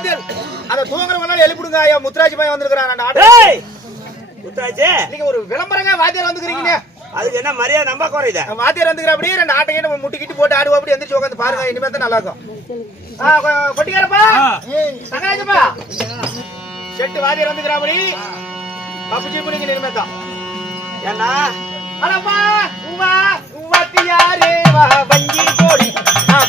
வாத்தியார் அந்த தூங்குறவங்க எழுப்பிடுங்க. ஐயா முத்துராஜ் பையன் வந்திருக்கிறான். முத்துராஜ் நீங்க ஒரு விளம்பரங்க வாத்தியார் வந்துக்கிறீங்க. அதுக்கு என்ன மரியாதை நம்ப குறையுதா? வாத்தியார் வந்துக்கிற அப்படியே 2 ஆட்டையை முட்டிக்கிட்டு போட்டு ஆடுவோம். அப்படி எந்திரிச்சு உட்காந்து பாருங்க. இனிமே தான் நல்லா இருக்கும். கொட்டிக்காரப்பா சங்கராஜப்பா செட்டு வாத்தியார் வந்துக்கிற அப்படி பப்புச்சி புடிங்க. இனிமே தான் ஏன்னா அடப்பா உவா உவத்தியாரே வா வஞ்சி கோடி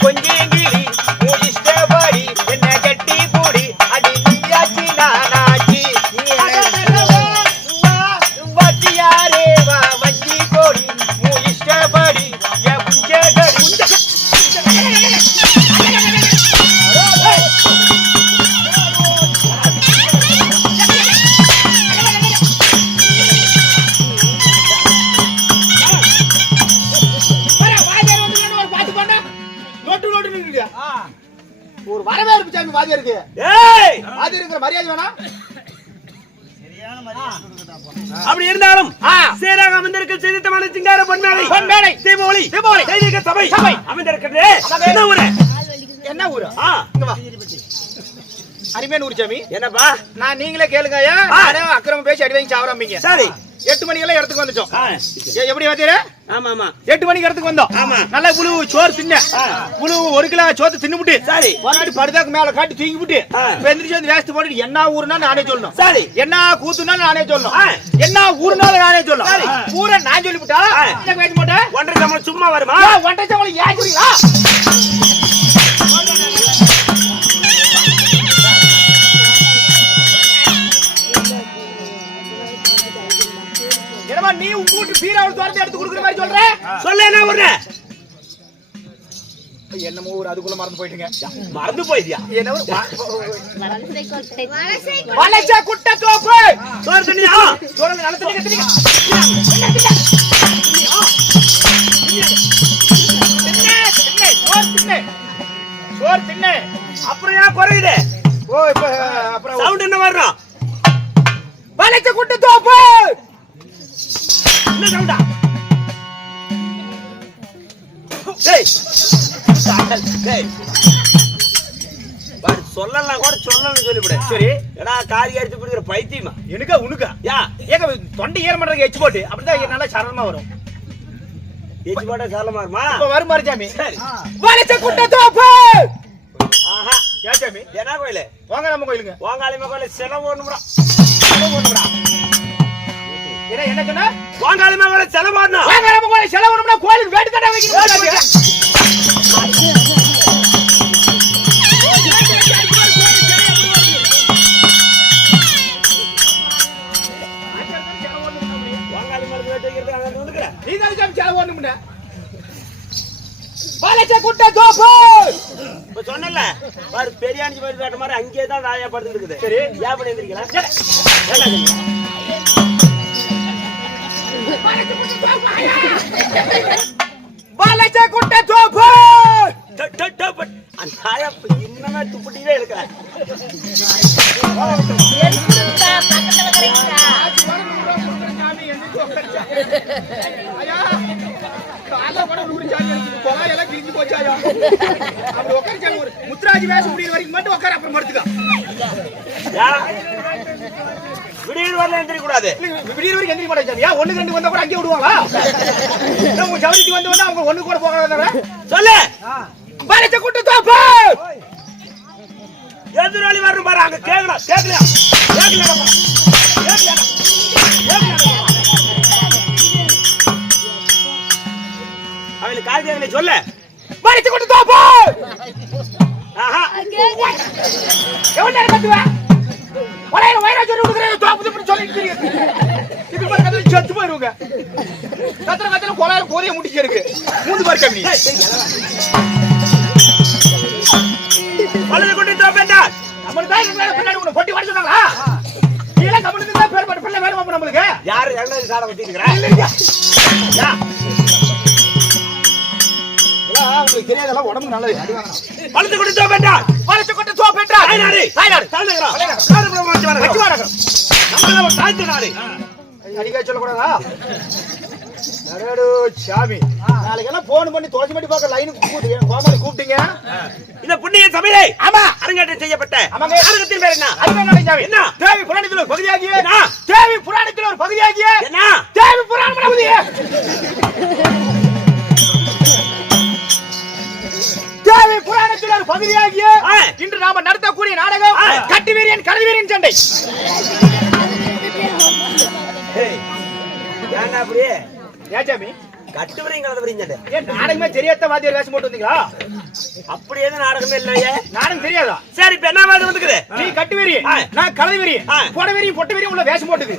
கொஞ்சி கிளி மூடிஷ்டபடி என்ன கட்டி கூடி அடி நீயாச்சி நானாச்சி உவா உவத்தியாரே வா வஞ்சி கோடி மூடிஷ்டபடி ய புஞ்சே கடி ஒரு வரவேற்பு சாமி வாத்தியாருக்கு. ஏய் வாத்தியாருக்கு மரியாதை வேணாம். அப்படி இருந்தாலும் சேராக அமர்ந்திருக்கும் செய்தித்தமான சிங்கார பொன்மேடை தீபாவளி செய்திக சபை அமர்ந்திருக்கிறது. என்ன ஊரு? என்ன ஊரு? இங்க வா. அருமையான ஊர் சாமி. என்னப்பா? நான் நீங்களே கேளுங்க. அக்கிரமம் பேசி அடி வாங்கி சாவறாமீங்க. சரி 8 மணிக்கெல்லாம் இடத்துக்கு வந்துட்டோம். எப்படி வாத்தியாரே? ஆமா ஆமா 8 மணிக்கு இடத்துக்கு வந்தோம். ஆமா நல்ல புழு சோறு தின்ன புழு 1 கிலோ சோத்து தின்னுபிட்டு சரி ஒரு படுதாக்கு மேல காட்டி தூங்கிவிட்டு எந்திரிச்சு வந்து வேஸ்ட் போட்டு என்ன ஊருன்னா நானே சொல்லணும். சரி என்ன கூத்துனா நானே சொல்லணும். என்ன ஊருனாலும் நானே சொல்லணும். ஊரை நான் சொல்லிவிட்டா பேச மாட்டேன். 1.5 சம்பளம் சும்மா வருமா? 1.5 சம்பளம் ஏன் சொல்றீங்களா? நீ உங்கூட்டு பீராவை தோரத்தை எடுத்து கொடுக்குற மாதிரி சொல்ற. சொல்ல என்ன ஊரு? என்னமோ ஒரு அதுக்குள்ள மறந்து போயிட்டீங்க. மறந்து போயிட்டியா? என்ன ஊர்? வலசை குட்டை தோப்பு. சோறு தண்ணியா? சோறு நல்ல தண்ணி கத்துறீங்க. சோறு தின்னு. அப்புறம் ஏன் குறையுது? ஓ இப்ப அப்புறம் சவுண்ட் என்ன வர்றோம்? வலசை குட்டை தோப்பு. என்ன சவுண்டா? டேய் டேய் பாரு சொல்லலாம் கூட சொல்லணும்னு சொல்லிவிடு. சரி ஏடா காரி அடிச்சு பிடிக்கிற பைத்தியமா எனக்கா உனக்கா? யா ஏங்க தொண்டை ஈர மாட்டேங்க எச்சு போட்டு அப்படிதான் நல்லா சரளமா வரும். எச்சு போட்டா சரளமா வருமா? இப்ப வரும் பாரு சாமி. சரி வலசை குட்டை தோப்பு. ஆஹா ஏன் சாமி? என்ன கோயிலு? வாங்க நம்ம கோயிலுங்க. வாங்காளிமா கோயில செலவு ஒண்ணுடா. என்ன சொன்ன? வாங்காளிமா கோயில செலவு ஒண்ணு. வாங்க நம்ம கோயில செலவு ஒண்ணுனா கோயிலுக்கு வேட்டு தடவை வைக்கணும். வாங்காளிமா வேட்டு வைக்கிறது அங்க வந்துக்கற. நீ தான் சாமி செலவு ஒண்ணுனா. வலசை குட்டை தோப்பு. இப்ப சொன்னல பாரு பெரியாஞ்சி போய் வேட்ட மாதிரி அங்கேயே தான் ராயா படுத்து இருக்குது. சரி ஏன் பண்ணி எந்திரிக்கல? வலசை குட்டை தோப்பு. அந்த ராயா இன்னமே துப்பிட்டே இருக்கல. முத்துராஜ் வேஷம் முடிகிற வரைக்கும் மட்டும் உட்கார அப்புறம் மறுத்துக்கா. விடியல் வரல எந்திரிக்க கூடாது. விடியல் வரைக்கும் எந்திரிக்க மாட்டேன். ஏன் 1 2 வந்தா கூட அங்கே விடுவாங்களா? உங்க ஜவுளிக்கு வந்தவனா அவங்க 1 கூட போகாத சொல்லு. வலசை குட்டை தோப்பு. எதிராளி வரணும் பாரு அங்க கேட்கலாம். கேட்கலையா? அவளுக்கு கால் கேட்கல சொல்ல. வலசை குட்டை தோப்பு. ஆஹா எவ்வளவு நேரம் கத்துவ? ஒரே வயிறா சொல்லி கொடுக்குறேன். தோப்பு தோப்பு சொல்லிட்டு இருக்கீங்க. இது மாதிரி கதை செத்து போயிருங்க. கத்திர கொலையில கோதைய முடிச்சு இருக்கு. மூந்து பாரு கம்மி. வலது கொண்டு தோப்பேண்டா. நம்ம தான் பின்னாடி உன்னை கொட்டி வர சொன்னாங்களா? நீலாம் கம்முனு தான் பேர் பட்டு பிள்ளை வேணுமா நம்மளுக்கு? யாரு ரெண்டாவது சாட வச்சிட்டு இருக்கறா? யா உங்களுக்கு தெரியாதெல்லாம் உடம்புக்கு நல்லது. வலது கொண்டு தோப்பேண்டா. வலசை குட்டை தோப்பு என்றா தாய்நாடு. தலைநகரா. வச்சு வாடா. நம்மள தாய்த்து நாடு. அடிக்க சொல்லக்கூடாதா? சாமி நாளைக்கெல்லாம் போன் பண்ணி துளசி மட்டி பார்க்க லைனுக்கு கோமாளி கூப்பிட்டீங்க. இந்த புண்ணிய சபையை ஆமா அரங்கேற்றம் செய்யப்பட்ட ஆமாங்க. அரங்கத்தின் பேர் என்ன? அதுதான் சாமி. என்ன? தேவி புராணத்தில் ஒரு பகுதியாகிய என்ன? தேவி புராணத்தில் ஒரு பகுதியாகிய என்ன? தேவி புராண பகுதியே தேவி புராணத்தில் ஒரு பகுதியாகிய இன்று நாம நடத்தக்கூடிய நாடகம் கட்டி வீரியன் கழுதி வீரியன் சண்டை. ஏன்னா அப்படியே ஏஜாமி கட்டு வரையும் கலந்து வரீங்க. ஏன் நாடகமே தெரியாத வாத்தியார் வேஷம் போட்டு வந்தீங்களா? அப்படி எதுவும் நாடகமே இல்லையே. நாடகம் தெரியாதா? சரி இப்ப என்ன மாதிரி வந்துக்குது? நீ கட்டு வீரியன் நான் கழுதி வீரியன் போட வீரியன் பொட்ட வீரியன் உள்ள வேஷம் போட்டுது.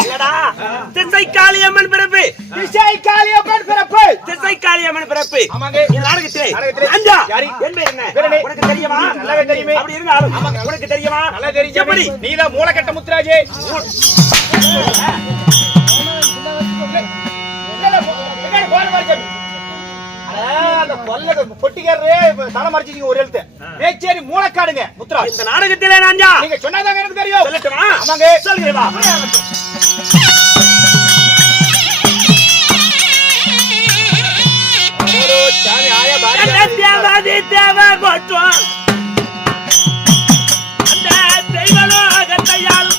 இல்லடா திசை காளியம்மன் பிறப்பு திசை காளியம்மன் பிறப்பு திசை காளியம்மன் பிறப்பு. ஆமாங்க. இந்த நாடகத்திலே அஞ்சா என் பேர் என்ன உனக்கு தெரியுமா? நல்லாவே தெரியுமே. அப்படி இருந்தாலும் உனக்கு தெரியுமா? நல்லா தெரியும். எப்படி? நீதான் மூலக்கட்ட முத்துராஜே. தலை மறைச்சிங்க ஒரு எழுத்து மேச்சேரி மூலக்காடுங்க முத்துராஜ். இந்த நாடகத்திலே நான்ஜா நீங்க சொன்னாதாங்க எனக்கு தெரியும். சொல்லட்டுமா? ஆமாங்க சொல்லுங்க. சாமி ஆயா தேவாதி தேவ கோட்டம் அந்த தெய்வலோகத்தையாலும்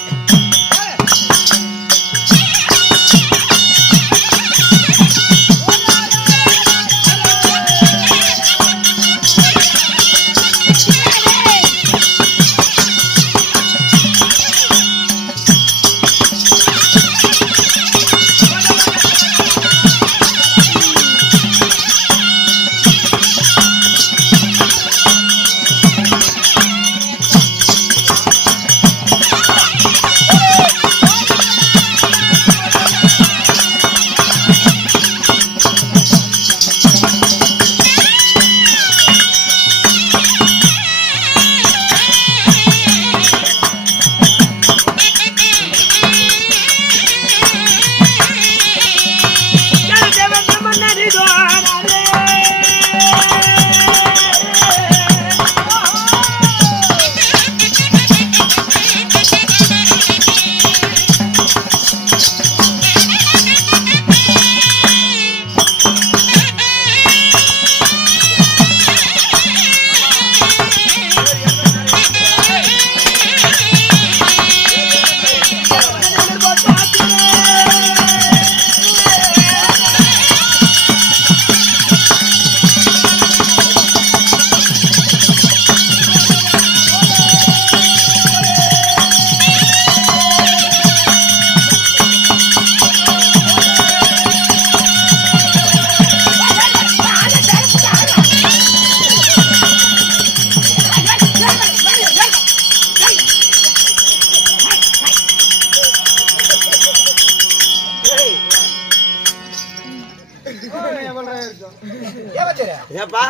ஏப்பா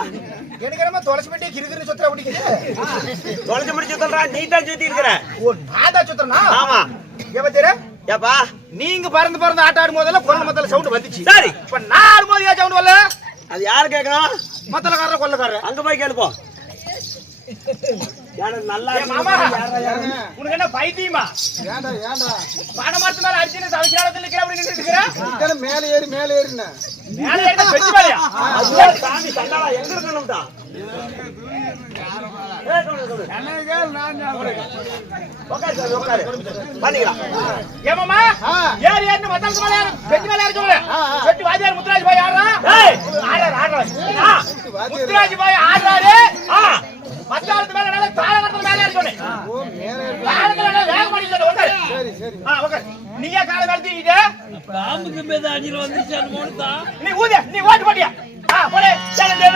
எனக்கறமா துளசி மட்டி கிறுகிறு சுத்தற அப்படிங்க. தொலைச்சு முடிச்சு சொல்றா நீ தான் சுத்தி இருக்கற. ஓ நான் தான் சுத்தறனா? ஆமா. ஏவத்தேரே ஏப்பா நீங்க பறந்து ஆட்ட ஆடும் போதெல்லாம் கொல்ல மத்தல சவுண்ட் வந்துச்சு. சரி இப்ப நான் ஆடும்போது ஏன் சவுண்ட் வரல? அது யாரு கேக்கணும்? மத்தலக்காரர கொல்லக்காரர். அங்க போய் கேளுப்போ. யார நல்லா மாமா உனக்கு என்ன பைத்தியமா? ஏண்டா பானமரத்து மேல அடிச்சு தவிச்சாலத்துல நிக்கிற அப்படி நின்னுட்டு இருக்கற? இத்தனை மேலே ஏறினா மேல ஏறினா வெச்சு பாரியா? ஐயோ சாமி சண்டாளா எங்க இருக்கணும்டா? உட்காரு பண்ணிக்கலாம். ஏமாமா ஏறி ஏறி மத்தலத்து மேல வெச்சு மேல ஏறி சொல்லு. செட்டு வாதியார் முத்துராஜ் பாய் ஆடுறா. ஏய் ஆடுறா. முத்துராஜ் பாய் ஆடுறாரு. மத்தலத்து மேல நல்ல தாளகட்டத்துல மேல ஏறி சொல்லு. ஓ மேலே தாளகட்டத்துல வேக மாட்டி சொல்லு. உட்காரு. சரி உட்காரு. நீயே காலை கழட்டிட்டே பாம்புக்கு மேல அடியில வந்துச்சு அது மோடுதா நீ ஊதே நீ ஓட்டு போடியா போடே சல தேவ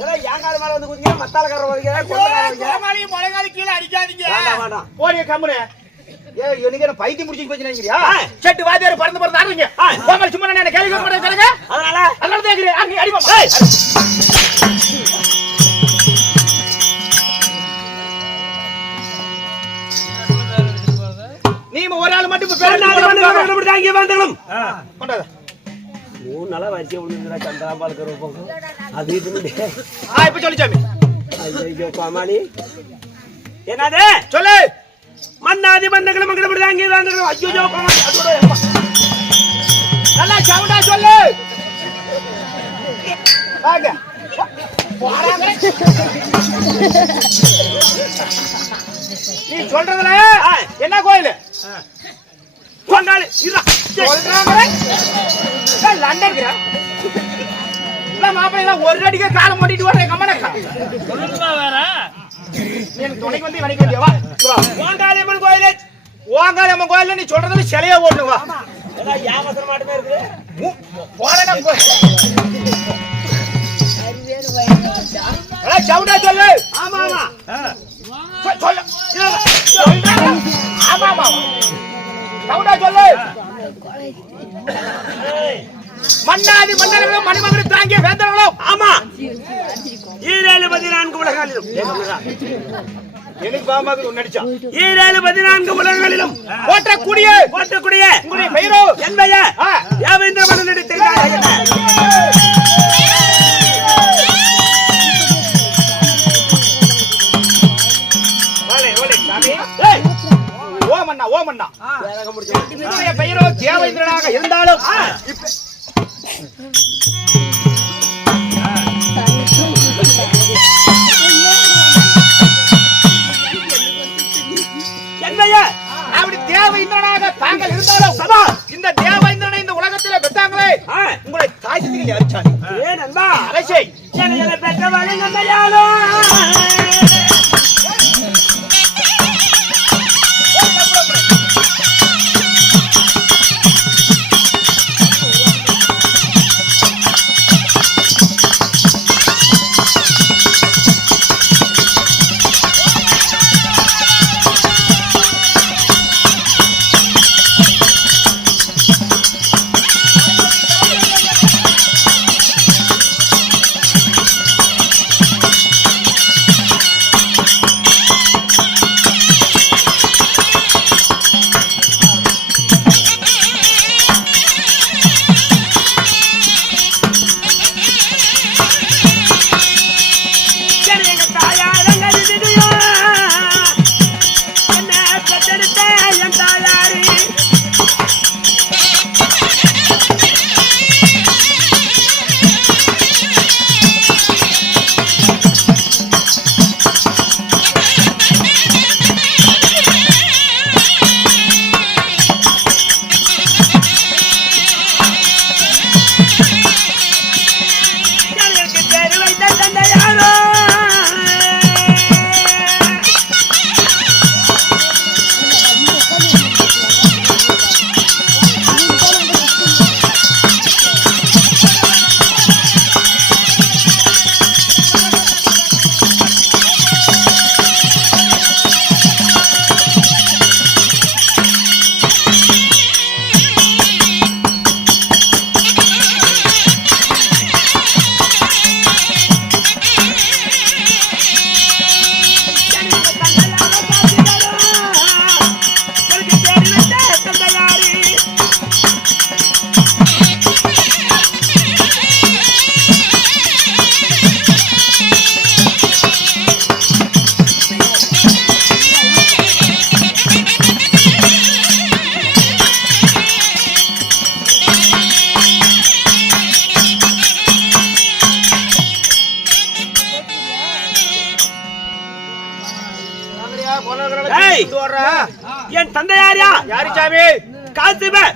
என் கால மேல வந்து குதிங்க மத்தாலக்கார கோமாளியும் முளைகாலி கீழே அடிக்காதீங்க. போடிய கம்முனு. எனக்கு என்ன பைத்தியம் முடிச்சு போச்சு நினைக்கிறியா? செட்டு வாத்தியார் பறந்து ஆடுறீங்க. கோமாளி சும்மா என்ன கேள்வி கேட்க மாட்டேங்க. அதனால கேக்குறேன். அடிமா. நீ ஒரு ஆள் மட்டும் இங்க வந்தோம் கொண்டாத. 3 நாளா வரிசை விழுந்துடா சந்திராம்பால் கருவம் அது இது இப்ப சொல்லு சாமி. ஐயோ கோமாளி என்னது சொல்லு. மன்னாதி மன்னங்களும் மங்கடப்படி அங்கே வந்தோம். ஐயோ கோமாளி அதோட நல்லா சவுண்டா சொல்லு. வாங்க. நீ சொல்றதுல என்ன கோயில்? கோங்காளி இல்ல சொல்றாங்க லண்டன் மாப்பிள்ளை ஒரு அடிக்க காலம் மாட்டிட்டு வர்றேன். கம்மனக்கா சொல்லுமா வேற எனக்கு துணைக்கு வந்து வணிக வேண்டியவா? கோங்காளி அம்மன் கோயில். ஓங்காளி அம்மன் கோயில்ல நீ சொல்றதுல சிலையா ஓடுவா? ஏமாத்திர மாட்டமே இருக்குது. சவுண்டா சொல்லு. ஆமா ஆமா சொல்லு. ஆமா ஆமா சவுண்டா சொல்லு. மன்னாதி மன்னர்களும் மணிமகனும் தாங்கிய வேந்தர்களும். ஆமா 14 உலகங்களிலும் எனக்கு பாமாக்கு உன்னடிச்சா 14 உலகங்களிலும் ஓட்டக்கூடிய உங்களுடைய பெயரோ என்பைய யாவேந்திர மன்னன் நடித்திருக்கிறார். ஓமண்ணா பெயரோ தேவேந்திரனாக இருந்தாலும் அப்படி தேவேந்திரனாக தாங்கள் இருந்தாலும் சபா இந்த தேவேந்திரனை இந்த உலகத்திலே பெற்றாங்களே உங்களை தாய் சக்திகளை அரிச்சாங்க. ஏன் அன்பா அலசை என்னை பெற்ற வழிங்களையாலோ என் தந்தையாரியா யாரு சாமி? காசிபர்.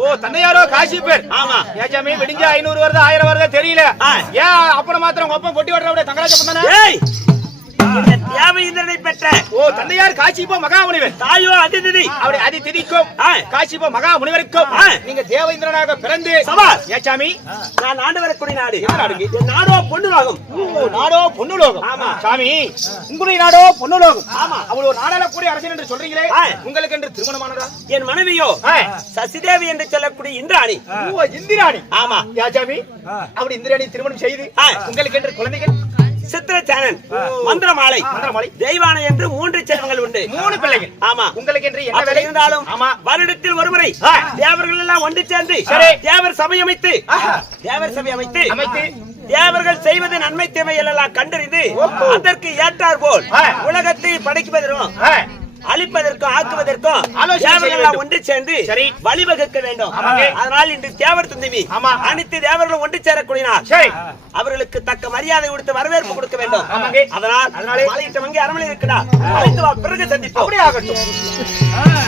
ஓ தந்தையாரோ காசிபர். ஆமா ஏன் சாமி விடிஞ்ச 500 வருது 1000 வருது தெரியல. ஏன் அப்பன மாத்திரம் ஒப்பம் பொட்டி ஓடுற தங்கராஜப்பன் தானே? ஏய் தேவேந்திரனை பெற்ற ஓ தந்தையார் காசிப்போ மகாமுனிவர், தாயோ அதிதிதி அவருடைய அதி திதிக்கும் காசிப்போ மகாமுனிவருக்கும் நீங்க தேவேந்திரனாக பிறந்து சபாஷ். ஏச்சாமி நான் ஆண்டு வரக்கூடிய நாடு என்ன நாடுங்க? என் நாடோ பொன்னுலகம். நாடோ பொன்னுலோகம். ஆமா. சாமி உங்களுடைய நாடோ பொன்னுலோகம். ஆமா. அவ்வளவு ஒரு நாடாளக்கூடிய அரசன் என்று சொல்றீங்களே, ஆ. உங்களுக்கு என்று திருமணமானதா? என் மனைவியோ சசிதேவி என்று சொல்லக்கூடிய இந்திராணி. ஓ இந்திராணி. ஆமா. ஏச்சாமி அப்படி இந்திராணி திருமணம் செய்து ஆ. உங்களுக்கு என்று குழந்தைகள் சித்திரச்சேனன், மந்திரமாலை, மந்திரமாலை, தெய்வானை என்று 3 செல்வங்கள் உண்டு. 3 பிள்ளைகள். ஆமா. உங்களுக்கு என்று என்ன அப்படி வேலை இருந்தாலும் ஆமா வருடத்தில் ஒருமுறை தேவர்கள் எல்லாம் ஒன்று சேர்ந்து சரி. தேவர் சபை அமைத்து ஆஹா. தேவர் சபை அமைத்து அமைத்து தேவர்கள் செய்வது நன்மை தீமைகள் எல்லாம் கண்டறிந்து ஓஹோ. அதற்கு ஏற்றார் போல் ஆ. உலகத்தை படைப்பதற்கும் ஆ. அழிப்பதற்கும் ஆக்குவதற்கும் ஆலோசனை செய்ய தேவர்கள் எல்லாம் வேண்டும். ஒன்று சேர்ந்து சரி. வழிவகுக்க வேண்டும். ஆமாங்க. அதனால் இன்று தேவர் துந்திவி ஆமா. அனைத்து தேவர்களும் ஒன்று சேரக்கூடியனார் சரி. அவர்களுக்கு தக்க மரியாதை கொடுத்து வரவேற்பு கொடுக்க வேண்டும். ஆமாங்க. அதனாலே மாலையிட்ட வங்கி அரண்மனை இருக்கிறார். அழைத்து வா, பிறகு சந்திப்போம். அப்படியே ஆகட்டும்.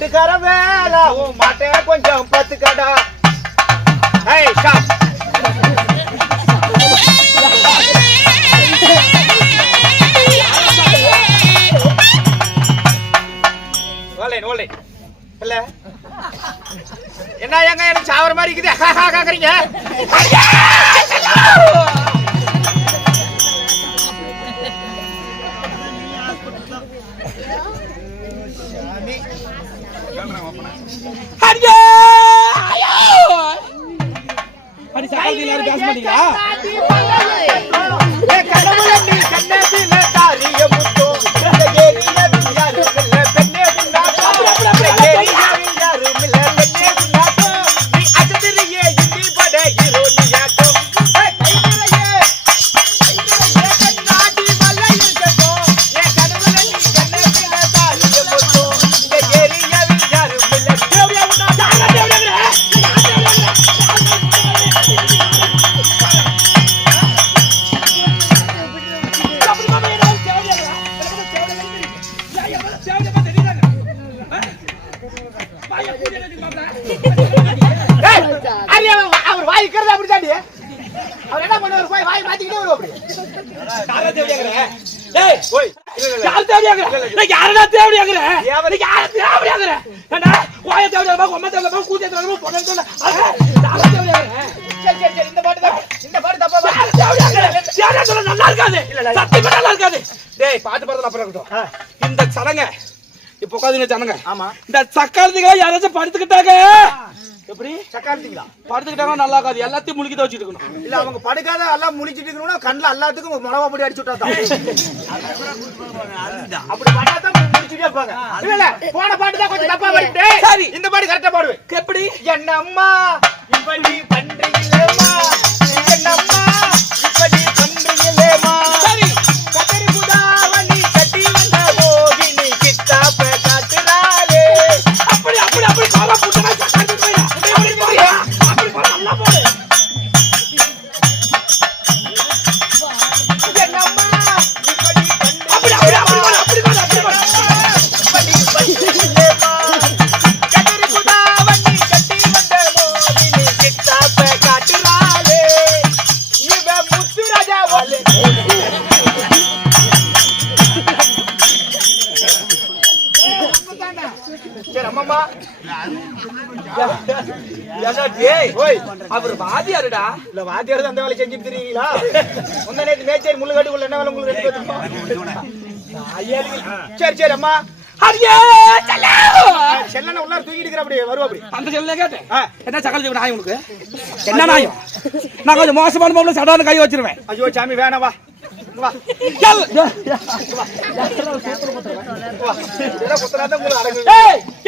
மாட்டுக்கார வேலை உன் மாட்டை கொஞ்சம் பத்துக்கடா. ஏய் ஸ்டாப். ஓலை இல்ல என்ன ஏங்க எனக்கு சாவர மாதிரி இருக்குது கேக்குறீங்க? அவர் வாய்க்கிறது அப்படித்தாண்டி. அவர் என்ன பண்ணுவார்? போய் வாய் மாத்திக்கிட்டே வருவோம். அப்படி யாரா தேவையாங்கற? டேய் ஓய் யாரா தேவையாங்கற? நீ யாரா தேவையாங்கற? நீ யாரா தேவையாங்கற? ஏண்டா வாய தேவையாங்கற? அம்மா தேவையாங்கற? கூதிய தேவையாங்கற? பொண்ணு சொல்ல. யாரா தேவையாங்கற? சரி இந்த பாட்டு தப்பா தேவையாங்கற. யாரா சொல்ல நல்லா இருக்காது. சத்தியமா நல்லா இருக்காது. டேய் பாட்டு பாடுறது அப்புறம் இருக்கட்டும். இந்த சடங்க இப்ப உட்கார்ந்து ஜனங்க. ஆமா இந்த சக்காரத்துக்கு யாராச்சும் படுத்துக்கிட்டாங்க. எப்படி சக்காரத்துங்களா படுத்துக்கிட்டாங்க நல்லா இருக்காது. எல்லாத்தையும் முழுக்கி வச்சுட்டு இருக்கணும். இல்ல அவங்க படுக்காத எல்லாம் முழிச்சிட்டு இருக்கணும்னா கண்ணுல எல்லாத்துக்கும் மிளகா பொடி அடிச்சு விட்டாதான். அப்படி பண்ணாதான் முடிச்சுட்டே இருப்பாங்க. இல்ல போன பாட்டு தான் கொஞ்சம் தப்பா பாடிட்டு. சரி இந்த பாட்டு கரெக்டா பாடுவேன். எப்படி என்ன அம்மா இப்படி பண்றீங்களேமா, என்ன அம்மா இப்படி பண்றீங்களேமா. சரி கத்தரி புதாவணி கட்டி வந்த மோகினி கித்தாப்ப காட்டுறாளே. அப்படி அப்படி அப்படி பாவா புட்டனா சக்காரத்து போய்டா. அப்படி பாரு நல்லா போடு. என்ன அம்மா இப்படி அப்படி அப்படி அப்படி பாரு அப்படி பாரு அப்படி பாரு. இப்படி பண்றீங்களேமா, கத்தரி புதாவணி கட்டி வந்த மோகினி கித்தாப்ப காட்டுறாளே. இவ முத்து ராஜா வாலே. சரி அம்மா அவர் வாதியாருடா. இல்ல வாதியாரு அந்த வேலை செஞ்சுட்டு தெரியுங்களா? முந்த நேற்று மேச்சேரி முள்ளுகாட்டுக்குள்ள என்ன வேலை உங்களுக்கு? சரி சரி அம்மா செல்லன உள்ளார தூக்கிட்டு இருக்கிற அப்படி வருவா. அப்படி அந்த செல்ல கேட்டேன் என்ன சகல நாய் உனக்கு என்ன நாயம்? நான் கொஞ்சம் மோசமான பொருளை சடான கை வச்சிருவேன். ஐயோ சாமி வேணா வா வா.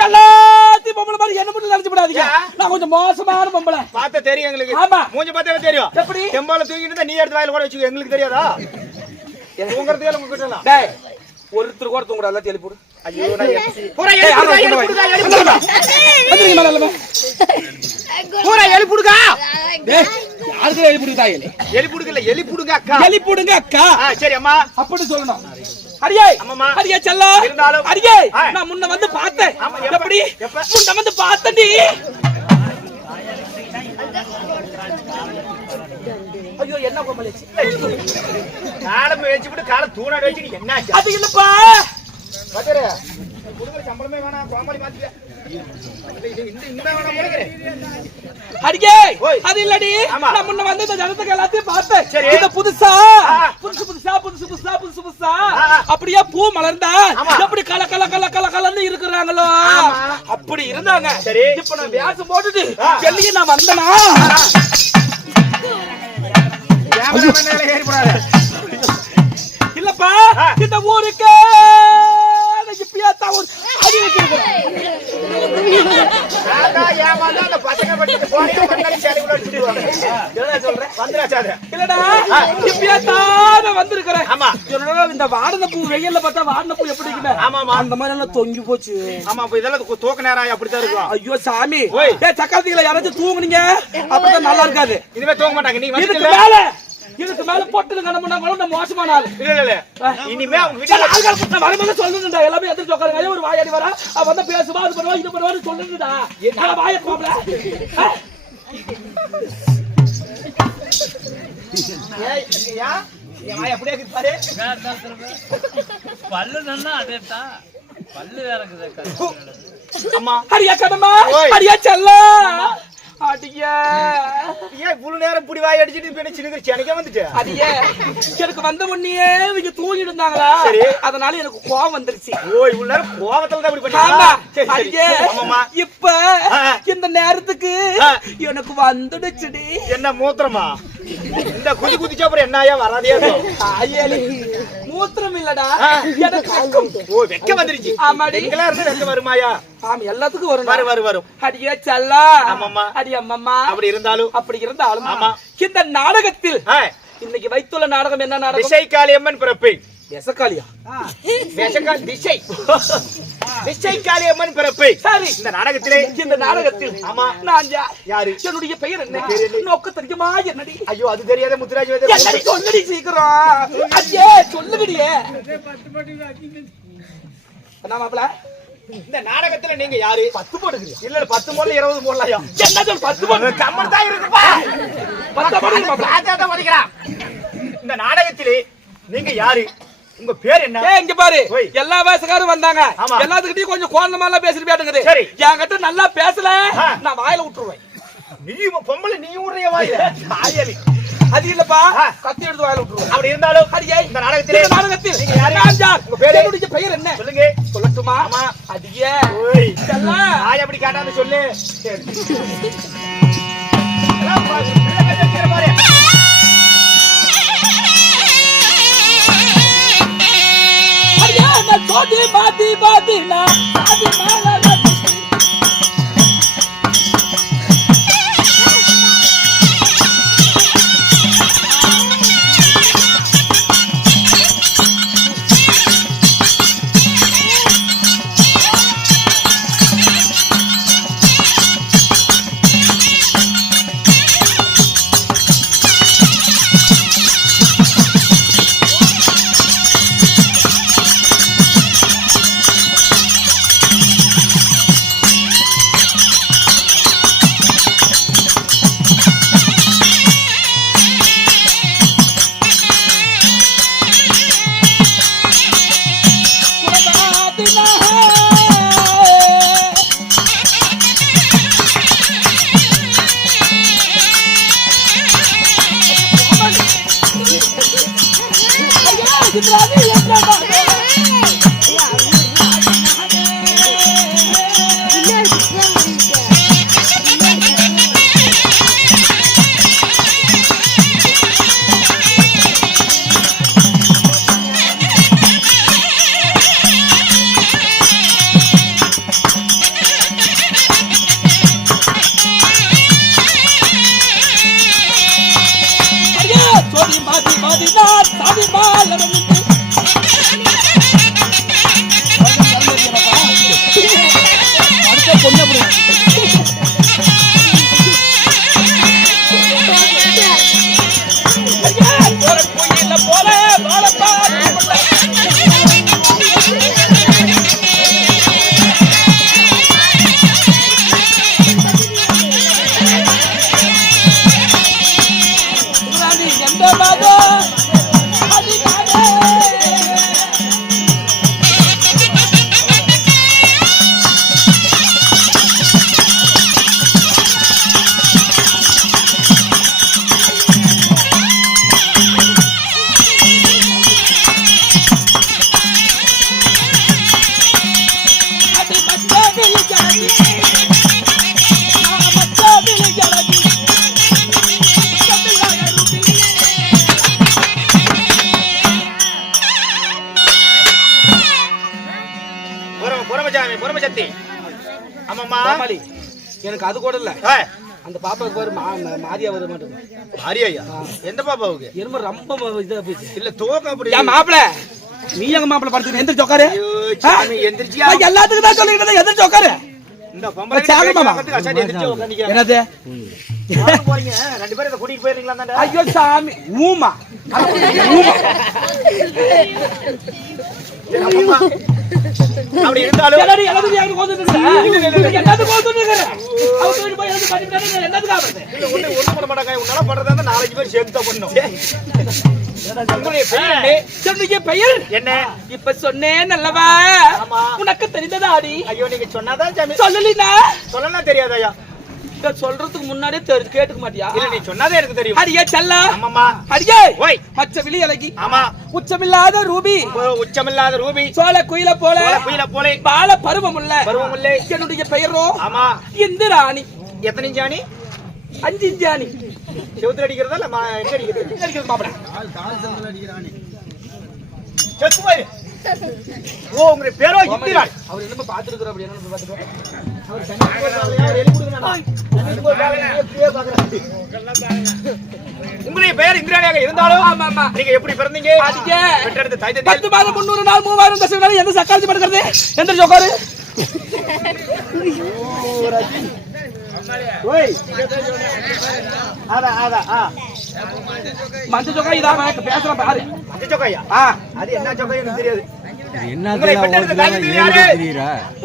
எல்லாத்தையும் பொம்பளை மாதிரி என்ன மட்டும் நினைச்சு விடாதீங்க. நான் கொஞ்சம் மோசமான பொம்பளை. பார்த்த தெரியும் எங்களுக்கு. ஆமா மூஞ்சி பார்த்தாவே தெரியும். எப்படி செம்பால தூக்கிட்டு நீ எடுத்து வாயில கூட வச்சுக்கோ. எங்களுக்கு தெரியாதா? தூங்குறதுக்கு உங்க கிட்ட டேய் ஒருத்தர் கூட தூங்குற எல்லாத்தையும் எழுப்பி போடு. ஐயோ நான் பூரா எழுப்புடுங்க எழுப்புடுங்க பூரா எழுப்புடுங்க. டேய் யாருக்கு எழுப்புடுங்க? எழுப்புடுங்க இல்ல எழுப்புடுங்க அக்கா. எழுப்புடுங்க அக்கா. சரி அம்மா அப்படி சொல்லணும். அடியே அம்மா அடியே செல்ல இருந்தாலும் அடியே நான் முன்ன வந்து பார்த்தேன். எப்படி முன்ன வந்து பார்த்தடி. ஐயோ என்ன பொம்பளை காலம் வெச்சிட்டு கால தூணாட வெச்சிட்டு என்ன ஆச்சு? அது இல்லப்பா பாத்தற குடுங்க சம்பளமே வேணா கோமாளி மாத்தியா. இந்த வேணா போறேன். அடியே அது இல்லடி நான் முன்ன வந்து இந்த ஜனத்துக்கு எல்லாத்தையும் பார்த்தேன். இது புதுசா புதுசு புதுசா புதுசு புதுசா புதுசு புதுசா அப்படியே பூ மலர்ந்தா எப்படி கல கல கல கல கலன்னு இருக்குறாங்களோ அப்படி இருந்தாங்க. இப்ப நான் வியாசம் போட்டுட்டு வெளியே நான் வந்தனா இல்லப்பா இந்த ஊருக்கு இந்த வாடன பூ வெயில்ல பார்த்தா வாடன பூ எப்படி இருக்கு? அந்த மாதிரி எல்லாம் தொங்கி போச்சு. ஆமா இதெல்லாம் தூக்க நேரம் அப்படித்தான் இருக்கும். ஐயோ சாமி சக்கரத்துக்குள்ள யாராச்சும் தூங்குனீங்க அப்படிதான் நல்லா இருக்காது. இனிமே தூங்க மாட்டாங்க. நீ இதுக்கு மேல பொட்டு கண்ணமுன்னா கூட மோசமான ஆளு. இல்ல இனிமே அவங்க வீட்டுல நான் வரும்போது சொல்லுங்கடா, எல்லாமே எதிர்த்து உட்காருங்க. ஒரு வாயாடி வரா, அவ வந்து பேசுவா, அது பண்ணுவா, இது பண்ணுவான்னு சொல்லுங்கடா. என்ன வாய போகல. என் வாய் அப்படியே இருக்கு பாரு. பல்லு நல்லா அதேதான் பல்லு வேற இருக்குது. அம்மா அடியா கதமா, ஓய். அடியா செல்லம், அடியா ஏன் இவ்வளவு நேரம் புடி வாய் அடிச்சிட்டு இப்ப என்ன சின்ன எனக்கே வந்துச்சு. அடியே எனக்கு வந்த உடனே இவங்க தூங்கிட்டு இருந்தாங்களா, சரி. அதனால எனக்கு கோவம் வந்துருச்சு. ஓ இவ்வளவு நேரம் கோவத்துல தான் இப்படி ஆமா. பண்ணீங்க. அடியே ஆமாம்மா. இப்ப ஆ. இந்த நேரத்துக்கு ஆ. எனக்கு வந்துடுச்சுடி. என்ன மூத்திரமா? இந்த குதி குதிச்சா அப்புறம் என்னையா வராதே இருக்கும். ஐயலி மூத்திரம் இல்லடா, ஆ. எனக்கு வெக்கம். ஓ வெக்க வந்துருச்சு. ஆமாடி. எங்களா இருந்து வெக்க வருமாயா? ஆமா எல்லாத்துக்கும் வரும். வரும். அடியே செல்லா, ஆமாம்மா. அடி அம்மம்மா, அப்படி இருந்தாலும் அப்படி இருந்தாலும் ஆமா. இந்த நாடகத்தில் ஆ, இன்னைக்கு வைத்துள்ள நாடகம் என்ன நாடகம்? திசை காளியம்மன் பிறப்பு. எசக்காலியா? திசை திசை காளியம்மன் பிறப்பு. சரி. இந்த நாடகத்திலே இந்த நாடகத்தில் ஆமா. நான் யார்? யாரு? என்னுடைய பெயர் என்ன? பெயர் என்ன? நோக்க தெரியுமா என்னடி? ஐயோ அது தெரியாத முத்துராஜ் என்னடி சொல்லுடி சீக்கிரம். ஐயே சொல்லுடியே. என்ன மாப்ள? இந்த நாடகத்துல நீங்க யாரு? 10 போடுகிறீங்க. இல்ல 10 போடல 20 போடலையா? என்ன சொல் 10 போடு. கம்மன் தான் இருக்குப்பா. 10 போடு மாப்ள. ராஜாத வடிக்கிறான். இந்த நாடகத்திலே நீங்க யாரு? உங்க பேர் என்ன? ஏய் இங்க பாரு, ஓய். எல்லா வயசுக்காரும் வந்தாங்க. ஆமா. எல்லாத்துக்கிட்டையும் கொஞ்சம் கோணமாலாம் பேசிட்டு பேட்டுங்குது. சரி. என்கிட்ட நல்லா பேசல ஆ. நான் வாயில விட்டுருவேன். நீ பொம்பளை நீ ஊர்றிய வாயில. ஆயலி. அது இல்லப்பா, ஆ. கத்தி எடுத்து வாயில விட்டுருவேன். அப்படி இருந்தாலும் அடியே இந்த நாடகத்திலே இந்த நாடகத்தில் நீங்க யாரு? நான் யார்? உங்க பேரு? என்னுடைய பெயர் என்ன? சொல்லுங்க. சொல்லட்டுமா? ஆமா. அடியே ஓய். செல்லா. ஆய் அப்படி கேட்டான்னு சொல்லு. சரி. எல்லாம் பாரு. பிள்ளை கட்டி வைக்கிற பாரு. அடியே நான் சோடி பாதி நான் பாதி மாலா. பொறுமசக்தி. ஆமாம்மா. கோமாளி, எனக்கு அது கூட இல்ல. ஆ, அந்த பாப்பாவுக்கு பாரு மாரியா வர மாட்டேங்குது. மாரியா? எந்த பாப்பாவுக்கு? என்னமோ ரொம்ப இதா போச்சு. இல்ல தூக்கம் அப்படி. ஏன் மாப்பிள, நீ எங்க மாப்பிள படுத்து எந்திரிச்சு உட்காரு. ஐயோ, சாமி எந்திரிச்சியா? நான் எல்லாத்துக்கும் தான் சொல்லிட்டு எந்திரிச்சு உட்காரு. இந்த பொம்பளை சாமி மாமா. அசாடி எந்திரிச்சு உட்கார்ந்திருக்கேன். என்னது யாரும் போறீங்க 2 பேரும் இத கூட்டிட்டு போயிரீங்களா தாண்டா? ஐயோ சாமி ஊமா அம்மா. அப்படி இருந்தாலும் என்னடி எல்லாரும் யாரும் கோதுங்க என்னது கோதுங்க அவங்க போய் போய் வந்து பண்ணிட்டாங்க என்னது காபத்து ஒண்ணு பண்ண மாட்டாங்க. உன்னால பண்றதா இருந்தா 4 பேர் சேர்த்து தான் பண்ணணும். உங்களுடைய பெயர் என்ன? சொல்லுங்க பெயர் என்ன? இப்ப சொன்னேன் அல்லவா? ஆமா. உனக்கு தெரிந்ததாடி? ஐயோ நீங்க சொன்னாதான் சாமி. சொல்லலினா சொல்லலாம் தெரியாது ஐயா. இத சொல்றதுக்கு முன்னாடியே தெரிஞ்சு கேட்டுக்க மாட்டியா? இல்ல நீ சொன்னாதே எனக்கு தெரியும். அடியே செல்ல ஆமாம்மா. அடியே ஓய் மச்ச விழி அழகி ஆமா. உச்சமில்லாத ரூபி உச்சமில்லாத ரூபி சோழ குயில போல குயில போலே பால பருவமுள்ள பருவமுல்லை என்னுடைய பெயரோ ஆமா இந்திராணி. எத்தனை ஜானி? 5 ஜானி. செவுத்துல அடிக்கிறதா இல்ல எங்க அடிக்கிறது? அடிக்கிறது மாப்பிள. செத்து போய். ஓ உங்க பேரோ இந்திரா. அவர் என்னமா பாத்துறாரு அப்படி என்ன பாத்துறாரு? அவர் தண்ணி போறாளையா எலி குடுங்கடா. தண்ணி போறாளையா எப்படியே பாக்குறாரு. உங்களுடைய பெயர் இந்திராணியாக இருந்தாலும் ஆமா ஆமா நீங்க எப்படி பிறந்தீங்க? அடியே பெற்றெடுத்த தாய் 10 மாதம் 300 நாள் 3000 தசை நாள் எந்த சக்காலி படுக்கிறது? எந்த ஜோகாரு? ஓய் ஆதா மஞ்ச ஜோகா இதான் பேசுற பாரு. அந்த ஜோகையா? அது என்ன ஜோகை எனக்கு தெரியாது. என்னத்துல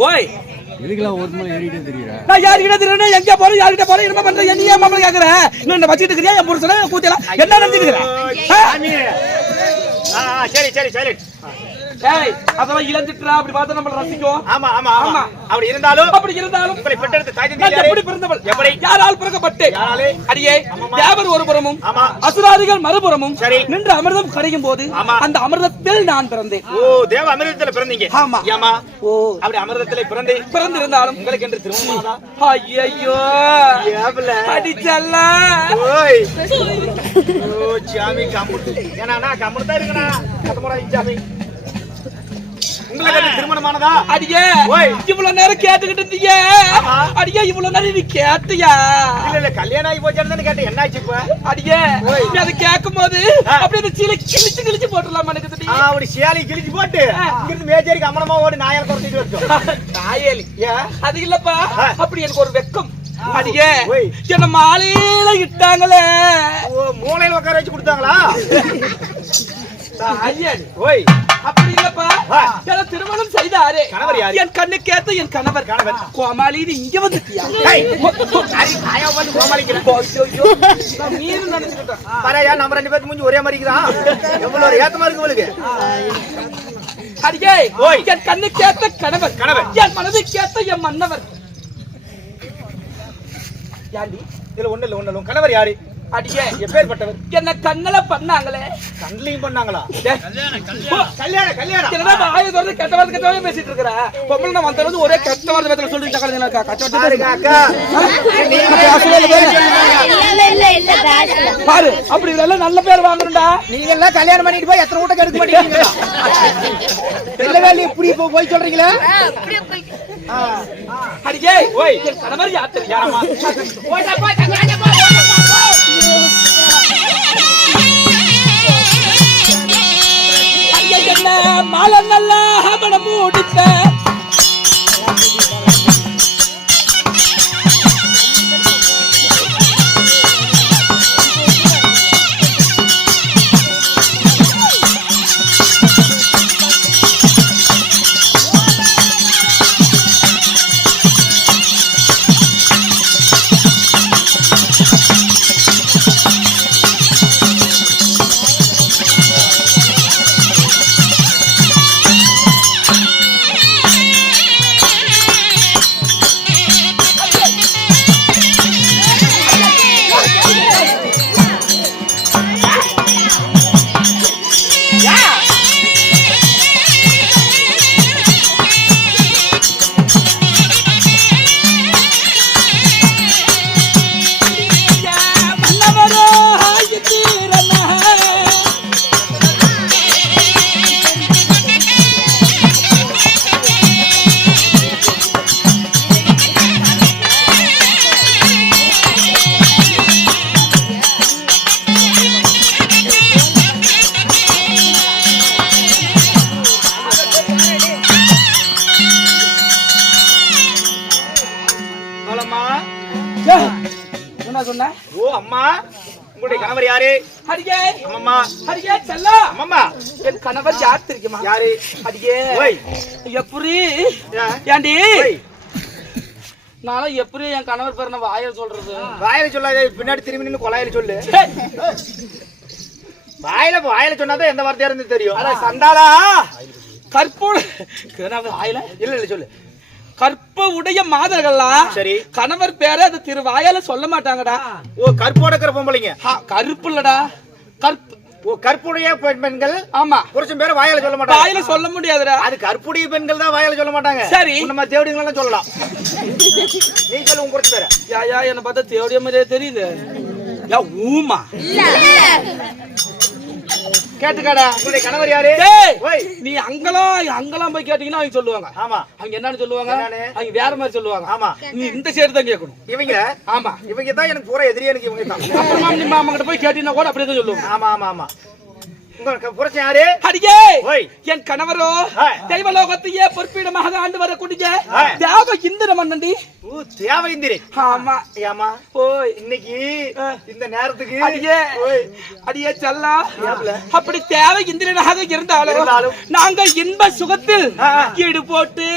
ஓய் எதுக்கெல்லாம் ஒரு முறை ஏறிட்டே தெரியுறா? நான் யார்கிட்ட தெரியறேன் எங்க போறேன் யார்கிட்ட போறேன் என்ன பண்றேன் என்னைய மாமா கேக்குறேன் இன்னும் வச்சிட்டு இருக்கறியா என் புருஷனை கூத்தில என்ன நடந்துட்டு இருக்கற? சரி சரி சரி. ஏய் அதெல்லாம் இளஞ்சிட்றா அப்படி பார்த்தா நம்ம ரசிக்கும். ஆமா ஆமா ஆமா. அப்படி இருந்தாலும் உங்களை பெற்றெடுத்த தாய் தந்தை யாரு? எப்படி பிறந்தவள்? எப்படி? யாரால் பிறக்கப்பட்டு? யாராலே? அடியே தேவர் ஒரு புறமும் ஆமா அசுராதிகள் மறுபுறமும் சரி நின்று அமிர்தம் கிடைக்கும் போது ஆமா அந்த அமிர்தத்தில் நான் பிறந்தேன். ஓ தேவ அமிர்தத்துல பிறந்தீங்க? ஆமா ஆமா. ஓ அப்படி அமிர்தத்துல பிறந்திருந்தாலும் உங்களுக்கு என்று திருமணமானதா? ஐயோ ஏவல அடிச்சல்லா. ஓய் ஓ சாமி கம்முட்டு ஏனா நான் கம்முட்டா இருக்கனா கத்தமரா சாமி. உங்களுக்கு திருமணமானதா? அடியே ஓய் இவ்வளவு நேரம் கேட்டுக்கிட்டு இருந்தீங்க. அடியே இவ்வளவு நேரம் நீ கேட்டியா? இல்ல இல்ல கல்யாணம் ஆகி போச்சான்னு கேட்டேன். என்ன ஆச்சு இப்ப? அடியே நீ அதை கேட்கும் போது அப்படியே அந்த சீலை கிழிச்சு போட்டுடலாம் எனக்கு. அப்படி சியாலி கிழிச்சு போட்டு இங்கிருந்து மேச்சேரிக்கு அம்மனமா ஓடி நாயால துரத்திட்டு வச்சோம். நாயலி அது இல்லப்பா அப்படி எனக்கு ஒரு வெக்கம். அடியே ஓய் என்ன மாலையில இட்டாங்களே. ஓ மூளையில உட்கார வச்சு கொடுத்தாங்களா? ஓய் அப்படி இல்லப்பா என்ன திருமணம் செய்தாரே கணவர் யாரு? என் கண்ணுக்கேத்த என் கணவர். கோமாளி நீ இங்க வந்துட்டியா? மீன் நினைச்சுக்கிட்டேன். பரையா நம்ம 2 பேருக்கு மூஞ்சி ஒரே மாதிரி இருக்குதான். எவ்வளவு ஏத்தமா இருக்கு உங்களுக்கு? அடியே ஓய் என் கண்ணுக்கேத்த கணவர் கணவர் என் மனதுக்கேத்த என் மன்னவர். யாண்டி இதுல ஒண்ணு இல்ல கணவர் யாரு? அடியே எப்பேற்பட்டவர்? என்ன கண்ணல பண்ணாங்களே. கண்ணிலையும் பண்ணாங்களா? கல்யாணம் என்னடா வாயை திறந்து கெட்ட வார்த்தை பேசிட்டு இருக்கற? பொம்பளை நான் வந்தது ஒரே கெட்ட வார்த்தை பேசல சொல்லிட்டு கல்யாணம் அக்கா பாரு அப்படி இதெல்லாம் நல்ல பேர் வாங்குறடா. நீங்க எல்லாம் கல்யாணம் பண்ணிட்டு போய் எத்தனை ஊட்ட கெடுக்க மாட்டீங்களா? இல்ல வேலை இப்படி போய் சொல்றீங்களா? அடியே ஓய் என் கணவர் யார் தெரியாமா? ஓடா போ தங்கராஜ போ. மாலை நல்லா மனம் மூடித்த உங்களுடைய கணவர் யாரு? அடியே அம்மம்மா. அடியே செல்லா அம்மம்மா. என் கணவர் யார் தெரியுமா? யாரு? அடியே ஓய். எப்படி யா. ஏண்டி ஓய். நானும் எப்படி என் கணவர் பேர் நான் வாயில சொல்றது? வாயில சொல்லாத, பின்னாடி திரும்பி நின்னு கொலாயில சொல்லு. வாயில சொன்னாதான் எந்த வார்த்தையா இருந்து தெரியும். அட சண்டாளா கற்போட வாயில இல்ல சொல்லு. கற்ப உடைய மாதர்கள்லாம் சரி. கணவர் பேரை அது திருவாயால சொல்ல மாட்டாங்கடா. ஓ கற்போட இருக்கிற பொம்பளைங்க. கருப்பு இல்லடா கற்பு. ஓ கற்புடைய பெண்கள். ஆமா புருஷன் பேரை வாயால சொல்ல மாட்டாங்க. வாயில சொல்ல முடியாதுடா. அது கற்புடைய பெண்கள் தான் வாயால சொல்ல மாட்டாங்க. சரி நம்ம தேவடிங்களெல்லாம் சொல்லலாம். நீ சொல்லு உங்க புருஷன் பேரை. யா என்ன பார்த்தா தேவடிய மாதிரியே தெரியுது. யா ஊமா கேட்டுக்காடா. உங்களுடைய கணவர் யாரு? ஓய். நீ அங்கெல்லாம் போய் கேட்டீங்கன்னா அவங்க சொல்லுவாங்க. ஆமா. அவங்க என்னன்னு சொல்லுவாங்க? என்னன்னு? அவங்க வேற மாதிரி சொல்லுவாங்க. ஆமா. நீ இந்த சைடு தான் கேட்கணும். இவங்க. ஆமா. இவங்க தான் எனக்கு பூரா எதிரி. எனக்கு இவங்க தான். அப்புறமா நீ மாமா கிட்ட போய் கேட்டீங்கன்னா கூட அப்படியே தான் சொல்லுவாங்க. ஆமா ஆமா ஆமா. உங்க புருஷன் யாரு? அடியே ஓய். என் கணவரோ ஆ. தெய்வலோகத்தையே பொறுப்பிடமாக ஆண்டு வரக்கூடிய ஆ. தேவ இந்திர மன்னண்டி. ஓ தேவயிந்திரி. ஆமா ஏமா ஓய் இன்னைக்கு இந்த நேரத்துக்கு அடியே ஓய் அடியே செல்லா ஏப்ல. அப்படி தேவை இந்திரனாக இருந்தாலும் நாங்க இன்ப சுகத்தில் ஈடு போட்டு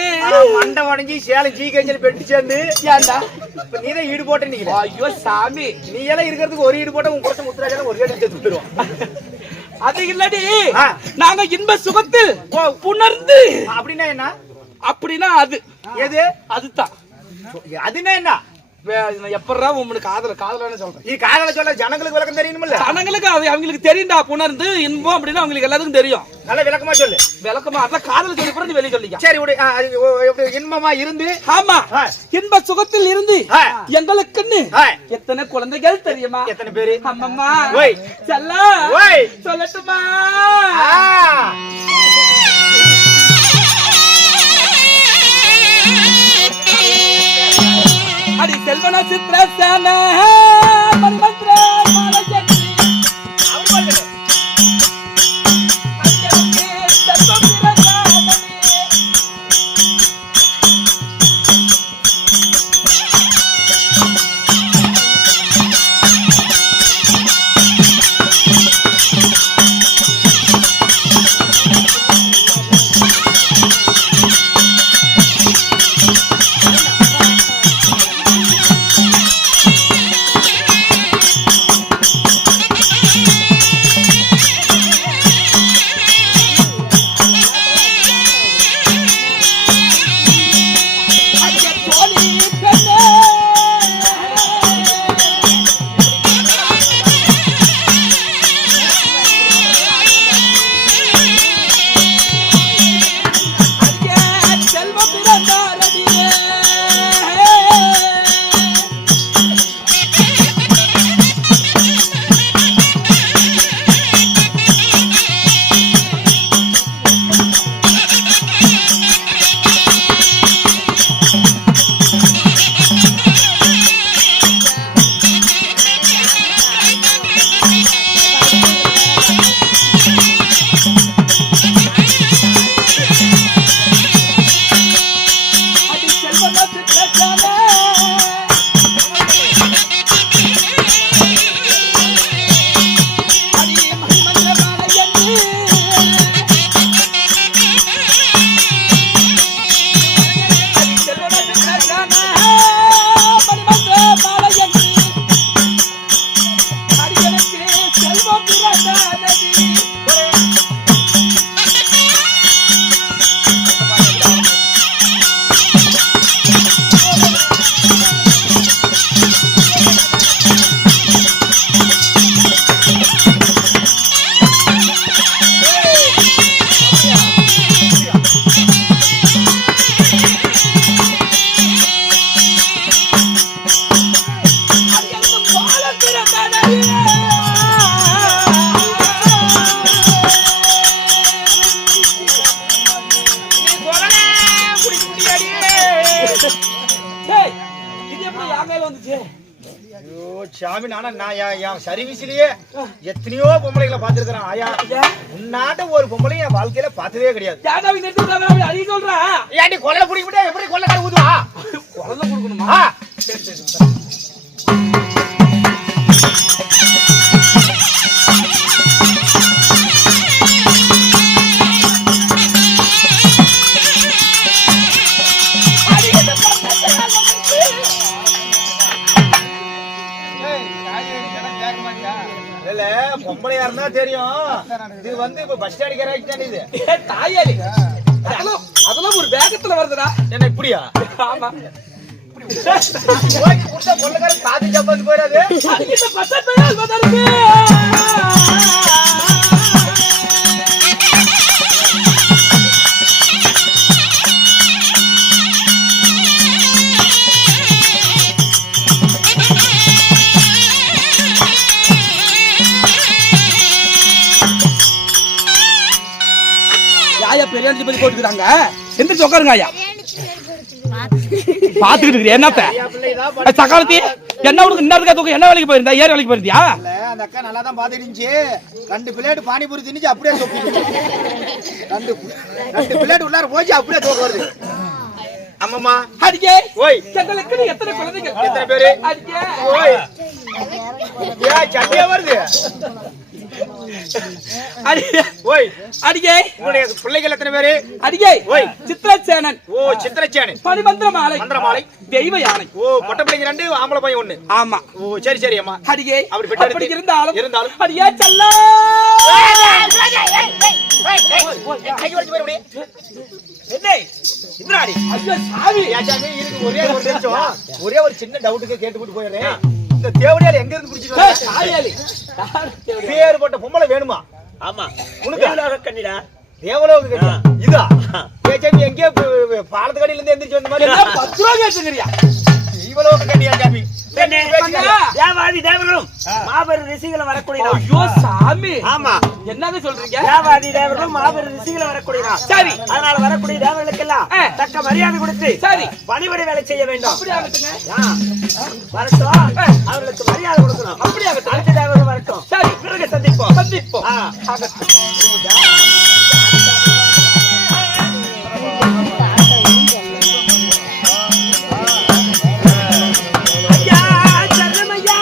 மண்டை வணங்கி சேலம் சீக்கிரம் பெட்டு சேர்ந்து ஏண்டா இப்ப நீதான் ஈடு போட்டு நிக்கிற. ஐயோ சாமி நீ எல்லாம் இருக்கிறதுக்கு ஒரு ஈடு போட்ட உன் புருஷன் முத்துராஜா ஒரு ஈடு சேர்த்து விட்டுருவோம். அது இல்லடி ஆ. நாங்க இன்ப சுகத்தில் புணர்ந்து அப்படின்னா என்ன? அப்படின்னா அது எது? அதுதான் அதுன்னா என்ன? எப்படா உங்களுக்கு காதல சொல்றேன். நீ காதல சொல்ல ஜனங்களுக்கு விளக்கம் தெரியணும்ல. ஜனங்களுக்கு அவங்களுக்கு தெரியும்டா புணர்ந்து இன்பம் அப்படின்னா அவங்களுக்கு எல்லாத்துக்கும் தெரியும். நல்ல விளக்கமா சொல்லு. விளக்கமா அதான் காதல சொல்லி கூட நீ வெளிய சொல்லிக்க. சரி விடு. எப்படி இன்பமா இருந்து ஆமா இன்ப சுகத்தில் இருந்து ஆ. எங்களுக்குன்னு ஆ. எத்தனை குழந்தைகள் தெரியுமா? எத்தனை பேரு? அம்மம்மா ஓய். செல்லா ஓய். சொல்லட்டுமா? ஆ. அடி செல்வன சித்ரசன மன்மந்திர மாலஜெட்டி அவர் பாருங்க. அஞ்சலிக்கு செல்வபிரசாதமே சாமி நானா நான் என் சர்வீஸ்லயே எத்தனையோ பொம்பளைகளை பார்த்திருக்கிறேன். ஆயா உன்னாட்ட ஒரு பொம்பளை என் வாழ்க்கையில பார்த்ததே கிடையாது. ஏன்டி கொல்ல குடிக்கிட்டே எப்படி கொள்ளக்கார ஊதுவா? கொல்ல கொடுக்கணுமா? சரி சரி. இல்ல பொம்பளையா இருந்தா தெரியும். இது வந்து இப்ப பஸ் ஸ்டாண்ட் கேராஜ் தானே இது. தாயாளி அதெல்லாம் ஒரு வேகத்துல வருதுடா. என்ன இப்படியா? ஆமா. ஓகே புடிச்ச கொள்ளக்கார காதி ஜப்பான் போறாது. அதுக்கு இந்த பச்சையால் வதருக்கு. ஆயா பெரியாண்டி பத்தி போட்டுக்கிறாங்க. எந்திரிச்சு உட்காருங்க ஆயா. பாத்துக்கிட்டு என்னத்த சக்காலத்தி என்ன உனக்கு இன்னதுக்கா தூக்கம் என்ன வேலைக்கு போயிருந்தா? ஏர் வேலைக்கு போயிருந்தியா? இல்ல அந்த அக்கா நல்லா தான் பாத்துட்டு இருந்துச்சு. 2 பிளேட் பானிபூரி தின்னுச்சு அப்படியே தூக்கிடுச்சு. 2 பிளேட் உள்ளார போச்சு அப்படியே தூக்க வருது. அம்மம்மா அடிக்கே ஓய் செங்கலுக்கு எத்தனை குழந்தைங்க? எத்தனை பேரு? அடிக்கே ஓய் ஏ சட்டியா வருது. அடிக்கே ஓய் அடிக்கே உங்களுடைய பிள்ளைகள் எத்தனை பேரு? அடிக்கே ஓய் சித்திரசேனன். ஓ சித்திரச்சானு. பரிமந்திர மாலை. மந்திர மாலை. தெய்வ யானை. ஓ பொட்டை பிள்ளைங்க 2 ஆம்பளை பையன் 1. ஆமா. ஓ சரி சரி அம்மா. அடிக்கே அப்படி பெற்ற அப்படி இருந்தாலும் இருந்தாலும் அடியே செல்ல என்ன இந்திராடி ஐயோ சாமி யாச்சாமி இருக்கு. ஒரே ஒரு சின்ன டவுட்டுக்கு கேட்டுவிட்டு போயிடுறேன். இந்த தேவடியால எங்க இருந்து பிடிச்சிட்டு வர? தாயாளி பேர் போட்ட பொம்பளை வேணுமா? ஆமா உனக்கு கண்ணிடா தேவலோக கண்ணியா? இதா யாச்சாமி எங்கேயோ பாலத்து கடையில இருந்து எந்திரிச்சு வந்த மாதிரி 10 ரூபாய் கேட்டுக்கிறியா? தேவலோக கண்ணியா சாமி? தேவாதி தேவர்களும் மாபெரும் ரிஷிகளை வரக்கூடியதா. ஐயோ சாமி ஆமா என்னது சொல்றீங்க? தேவாதி தேவர்களும் மாபெரும் ரிஷிகளை வரக்கூடியதா. சரி அதனால வரக்கூடிய தேவர்களுக்கெல்லாம் தக்க மரியாதை கொடுத்து சரி பணிபடை வேலை செய்ய வேண்டும். அப்படி ஆகட்டுங்க. வரட்டும் அவர்களுக்கு மரியாதை கொடுக்கணும். அப்படி ஆகட்டும். அடுத்த தேவர்கள் வரட்டும். சரி பிறகு சந்திப்போம். சந்திப்போம். ஆ. ஆகட்டும். ஐயா சரணமையா.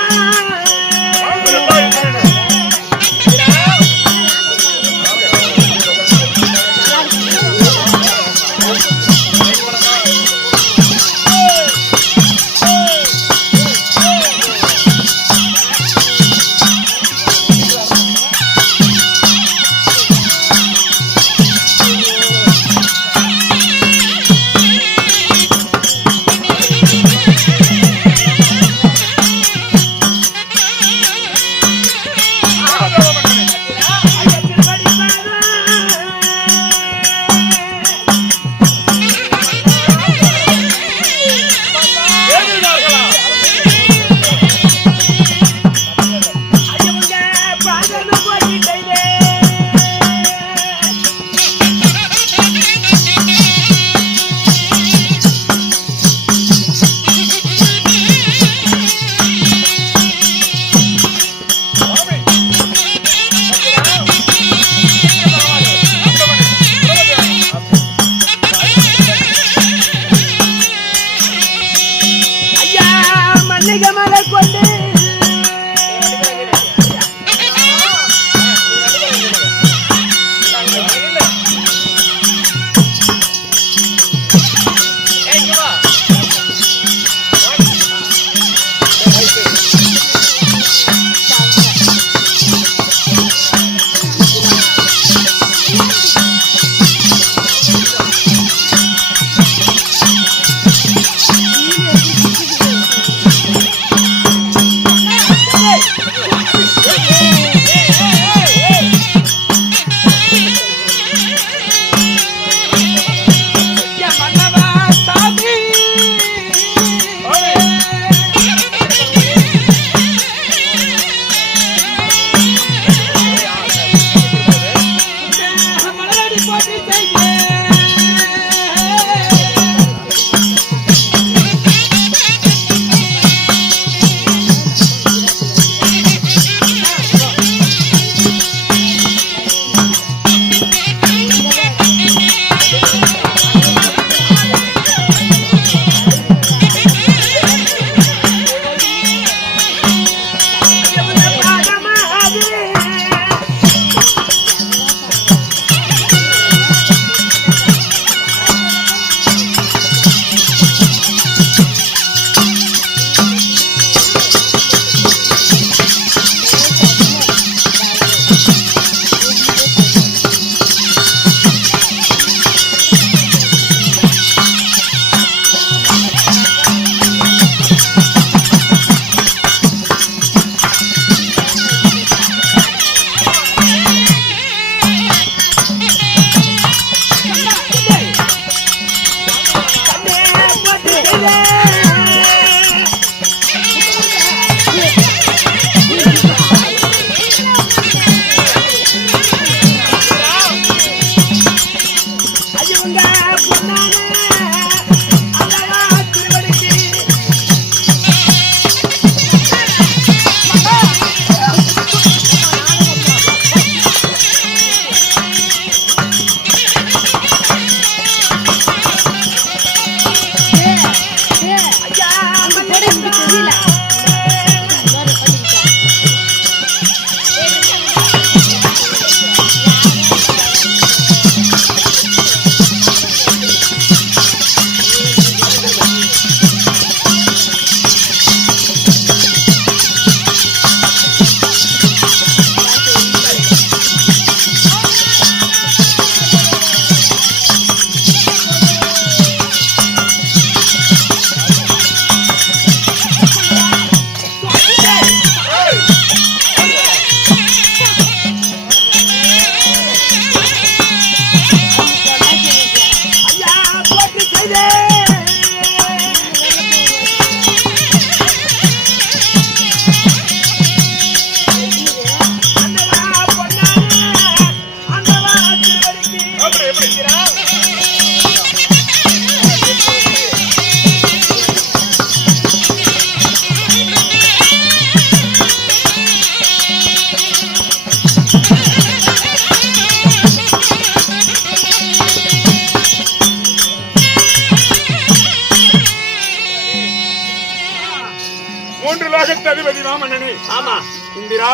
தேவர்களுக்கு அதிபதி தான் மன்னனே. ஆமா இந்திரா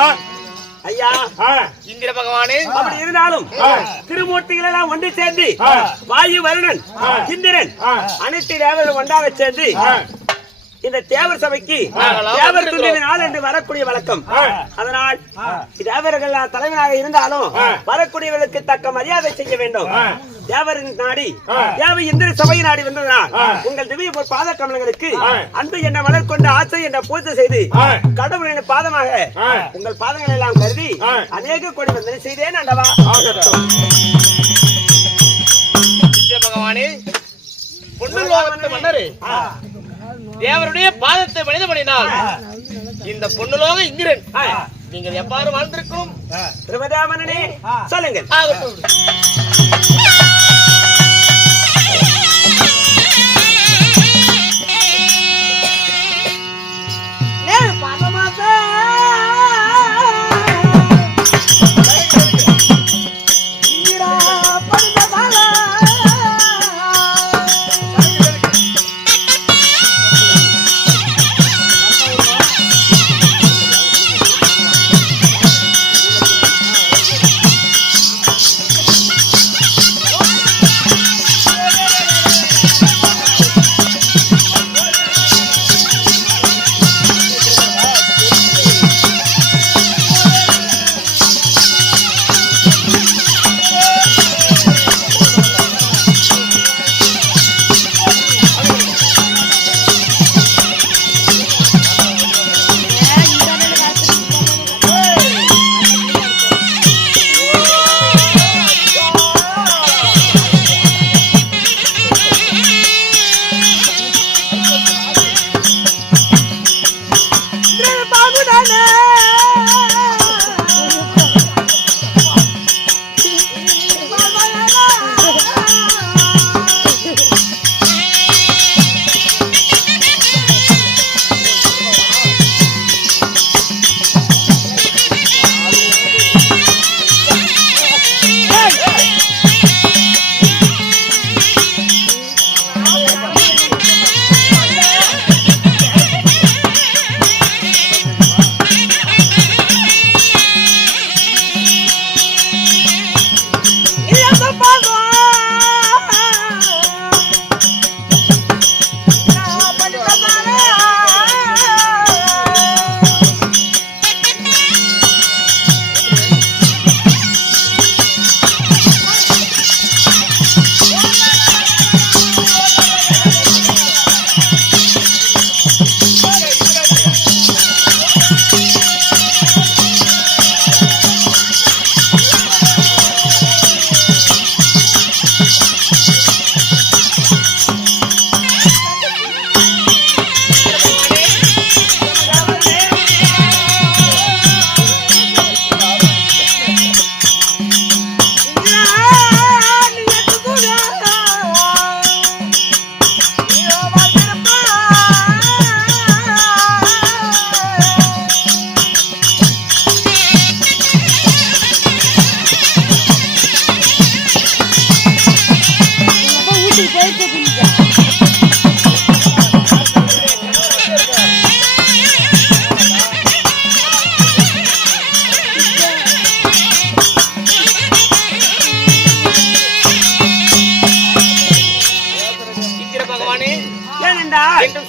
ஐயா. இந்திர பகவானே, அப்படி இருந்தாலும் திருமூர்த்திகள் எல்லாம் ஒன்று சேர்ந்து வாயு வருணன் இந்திரன் அனைத்து தேவர்கள் ஒன்றாக சேர்ந்து இந்த தேவர் சபைக்கு தேவர் துணிவின் நாள் என்று வரக்கூடிய வழக்கம். அதனால் தேவர்கள் தலைவனாக இருந்தாலும் வரக்கூடியவர்களுக்கு தக்க மரியாதை செய்ய வேண்டும். தேவரின் நாடி தேவ இந்திர சபை நாடி வந்ததனால் உங்கள் திவ்ய பாத கமலங்களுக்கு அன்பு என்ற மலர் கொண்டு ஆசை என்ற பூஜை செய்து கடவுளின் பாதமாக உங்கள் பாதங்கள் எல்லாம் கருதி அநேக கோடி வந்தனை செய்தேன் ஆண்டவா. இந்திர பகவானே, பொன்னுலோகத்து மன்னரே, தேவருடைய பாதத்தை மனித பண்ணினால் இந்த பொன்னுலோக இந்திரன் நீங்கள் எவ்வாறு வாழ்ந்திருக்கும்? பிரமதாமனே சொல்லுங்கள்.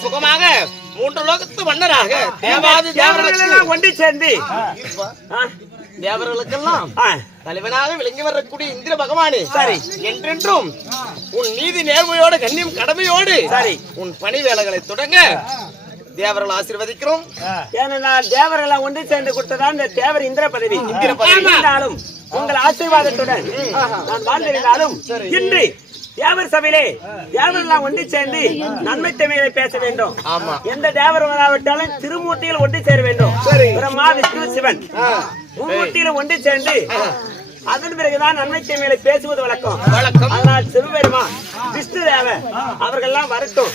சுகமாக மூன்று லோகத்து மன்னராக தேவாதி தேவர்கள் ஒன்று சேர்ந்து தேவர்களுக்கெல்லாம் தலைவனாக விளங்கி வரக்கூடிய இந்திர பகவானே, சரி என்றென்றும் உன் நீதி நேர்மையோடு கண்ணியம் கடமையோடு சரி உன் பணி வேலைகளை தொடங்க தேவர்கள் ஆசீர்வதிக்கிறோம். ஏனென்றால் தேவர்கள் ஒன்று சேர்ந்து கொடுத்ததான் இந்த தேவர் இந்திர பதவி. இருந்தாலும் உங்கள் ஆசீர்வாதத்துடன் நான் வாழ்ந்திருந்தாலும் இன்று தேவர் சபையிலே தேவரெல்லாம் ஒன்று சேர்ந்து நன்மை தமையை பேச வேண்டும். எந்த தேவர் வராவிட்டாலும் திருமூர்த்தியில் ஒன்று சேர வேண்டும். பிரம்மா விஷ்ணு சிவன் மும்மூர்த்தியில் ஒன்று சேர்ந்து அதன் பிறகுதான் நன்மை தீமைகளை பேசுவது வழக்கம். அதனால் சிவபெருமான் விஷ்ணு தேவர் அவர்கள்லாம் வரட்டும்.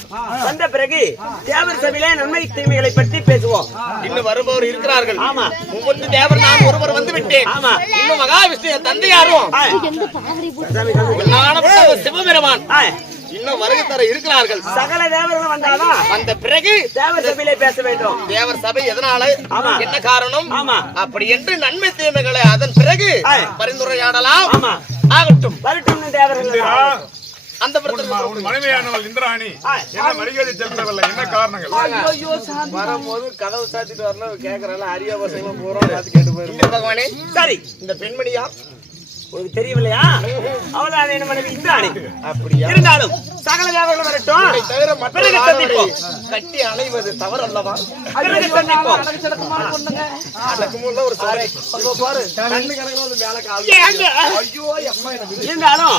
வந்த பிறகு தேவர் சபையிலே நன்மை தீமைகளை பற்றி பேசுவோம். இன்னும் வருபவர் இருக்கிறார்கள். ஆமா, மும்மூர்த்தி தேவர் நான் ஒருவர் வந்து விட்டேன். ஆமா, இன்னும் மகாவிஷ்ணு தந்தை யாரும் சிவபெருமான் இன்னும் வருகை தர இருக்கிறார்கள். சகல தேவர்களும் வந்தாதான் அந்த பிறகு தேவர் சபையிலே பேச வேண்டும். தேவர் சபை எதனால, ஆமா. என்ன காரணம், ஆமா. அப்படி என்று நன்மை தீமைகளை அதன் பிறகு பரிந்துரையாடலாம். ஆமா, ஆகட்டும். வரட்டும் தேவர்கள். அந்த உன் மனைவியானவள் இந்திராணி என்ன மரியாதை செலுத்தவில்லை, என்ன காரணங்கள்? வரும்போது கதவு சாத்திட்டு வரணும் கேக்குறல அரியாவசமா போறோம் கேட்டு போயிரு. பகவானே, சரி, இந்த பெண்மணியா உங்களுக்கு தெரியவில்லையா? அவள்தான் என்ன மனைவி இந்திராணி. அப்படியா? இருந்தாலும் சகல தேவர்களும் வரட்டும். இதை தவிர மற்ற பிறகு சந்திப்போம். கட்டி அணைவது தவறு அல்லவா? பிறகு சந்திப்போம். அடக்குமுள்ள ஒரு சாரை பாரு, கண்ணு கணக்குல ஒரு மேல கால். ஏங்க? ஐயோ அம்மா, எனக்கு இருந்தாலும்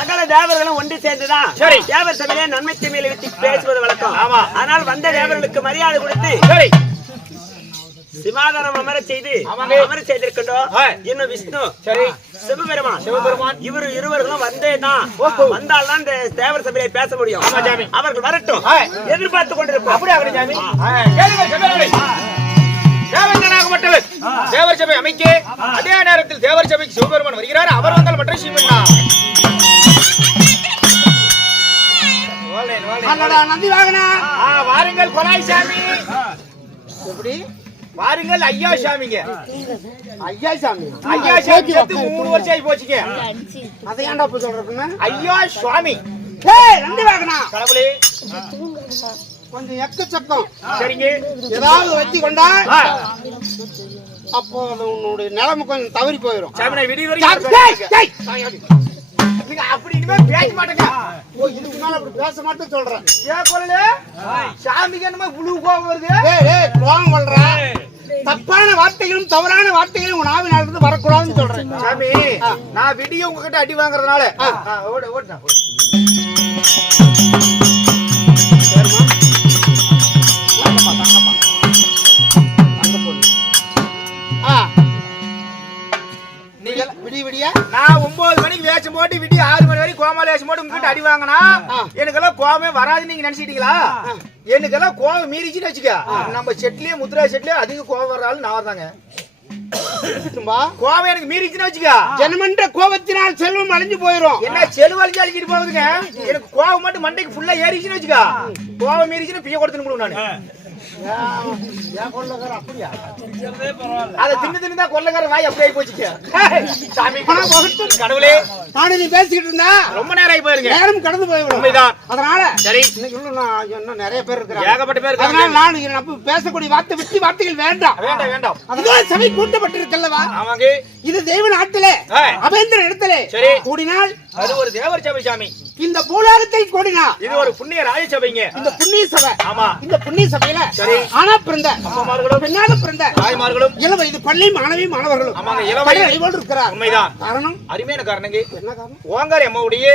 சகல தேவர்களும் ஒன்று சேர்ந்துதான் சரி தேவர் சபையிலே நன்மை தீமையை விட்டு பேசுவது வழக்கம். ஆமா. ஆனால் வந்த தேவர்களுக்கு மரியாதை கொடுத்து சரி சிமாதானம் அமர செய்து அமர செய்திருக்கின்றோம். இன்னும் விஷ்ணு, சரி, சிவபெருமான் இவரு இருவர்களும் வந்தேதான் வந்தால்தான் இந்த தேவர் சபையை பேச முடியும். அவர்கள் வரட்டும், எதிர்பார்த்து கொண்டிருப்போம். அப்படியே சாமி. தேவஞ்சனாகப்பட்டவர் தேவர் சபை அமைக்க அதே நேரத்தில் தேவர் சபைக்கு சிவபெருமான் வருகிறார். அவர் வந்தால் மற்ற சிவன்னா நந்தி வாகனா வாருங்கள் கொலாய் சாமி. எப்படி வாருங்கள் ஐயா சாமிங்க. ஐயா சாமி, ஐயா சாமி செத்து 3 வருஷம் ஆகி போச்சுங்க. அதை ஏன்டா இப்ப சொல்றதுன்னா? ஐயா சுவாமி. நந்தி வாகனா கடவுளே, கொஞ்சம் எக்கச்சக்கம். சரிங்க. ஏதாவது வச்சு கொண்டா அப்போ அது உன்னுடைய நிலைமை கொஞ்சம் தவறி போயிடும். சாமி, நான் விடிய வரைக்கும் நீங்க அப்படி இனிமே பேச மாட்டேங்க. ஓ, இதுக்கு மேல அப்படி பேச மாட்டேன்னு சொல்றேன். ஏன் கொள்ளலே சாமிக்கு என்னமோ புழு கோபம் வருது. கோபம் கொள்ற தப்பான வார்த்தைகளும் தவறான வார்த்தைகளும் உன் ஆவினால இருந்து வரக்கூடாதுன்னு சொல்றேன். சாமி, நான் விடிய உங்ககிட்ட அடி வாங்குறதுனால ஓடுனா நான் 9 மணிக்கு வேஷம் போட்டு விடிய 6 மணி வரைக்கும் கோமால வேஷம் போட்டு உங்ககிட்ட அடி வாங்கினா எனக்கெல்லாம் கோபமே வராதுன்னு நீங்க நினைச்சிட்டீங்களா? எனக்கெல்லாம் கோபம் மீறிச்சுன்னு வச்சுக்க. நம்ம செட்லயே முத்ரா செட்லயே அதிக கோபம் வர்றாலும் நான் தாங்க. கோபம் எனக்கு மீறிச்சுன்னு வச்சுக்க. ஜனமன்ற கோபத்தினால் செல்வம் அழிஞ்சு போயிடும். என்ன செல்வம் அழிஞ்சு அழிக்கிட்டு போகுதுங்க. எனக்கு கோபம் மட்டும் மண்டைக்கு ஃபுல்லா ஏறிச்சுன்னு வச்சுக்க. கோபம் மீறிச்சுன்னு பிய கொடுத்துன்னு நானு. அத தின்னு கொள்ளக்கார வாய் அப்படி ஆகி போச்சுக்க. சாமி கடவுளே, நானு நீ பேசிக்கிட்டு இருந்தா ரொம்ப நேரம் ஆகி போயிருங்க. நேரம் கடந்து போயிடும். உண்மைதான். அதனால சரி, இன்னும் நிறைய பேர் இருக்கிறாங்க, ஏகப்பட்ட பேர் அதனால இருக்காங்க. நான் பேசக்கூடிய வார்த்தைகள் வேண்டாம். வேண்டாம் வேண்டாம். அதுதான் சபை கூட்டப்பட்டிருக்கல்லவா? ஆமாங்க. இது தெய்வ நாட்டிலே அபேந்திர இடத்திலே சரி கூடினால் அது ஒரு தேவர் சபை சாமி. இந்த பூலோகத்தில் கூடினா இது ஒரு புண்ணிய ராஜ சபைங்க. இந்த புண்ணிய சபை. ஆமா. இந்த புண்ணிய சபையில சரி ஆனா பிறந்த அப்பமார்களும் பெண்ணாக பிறந்த தாய்மார்களும் இளவ இது பள்ளி மாணவி மாணவர்களும் ஆமாங்க இளவயது அறிவோடு இருக்கிறார். உண்மைதான். காரணம் அருமையான காரணங்க. என்ன காரணம்? ஓங்காரி அம்மாவுடைய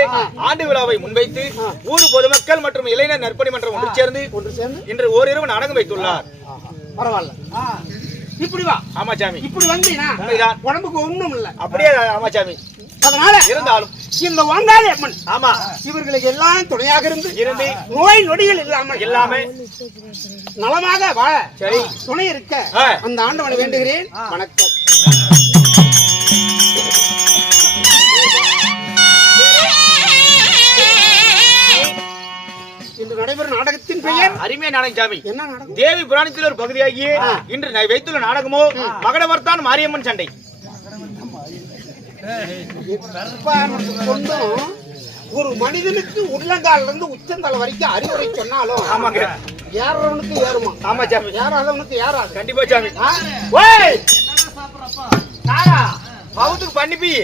ஆண்டு விழாவை முன்வைத்து ஊர் பொதுமக்கள் மற்றும் இளைஞர் நற்பணி மன்றம் ஒன்று சேர்ந்து இன்று ஓரிரவு நாடகம் வைத்துள்ளார். பரவாயில்ல, இப்படி வா. ஆமா சாமி. இப்படி வந்தீங்கன்னா உண்மைதான். உடம்புக்கு ஒண்ணும் இல்ல. அப்படியே ஆமா சாமி. அதனால இருந்தாலும் இந்த ஓங்காரி அம்மன் ஆமா இவர்களுக்கு எல்லாம் துணையாக இருந்து இருந்து நோய் நொடிகள் இல்லாமல் எல்லாமே நலமாக வாழ சரி துணை இருக்க அந்த ஆண்டவனை வேண்டுகிறேன். வணக்கம். இன்று நடைபெறும் நாடகத்தின் பெயர் அருமையா நாடகம் சாமி. என்ன நாடகம்? தேவி புராணத்தில் ஒரு பகுதியாகி இன்று நான் வைத்துள்ள நாடகமோ மகடவர்தான் மாரியம்மன் சண்டை. ஒரு மனிதனுக்கு உள்ளங்கால இருந்து உச்சந்தலை வரைக்கும் அறிவுரை சொன்னாலும் ஆமாங்க ஏறவனுக்கு ஏறுமா? ஆமா சாமி. ஏறாதவனுக்கு ஏறாது. கண்டிப்பா சாமி. ஓய் நானா பவுத்துக்கு பண்ணிப்பி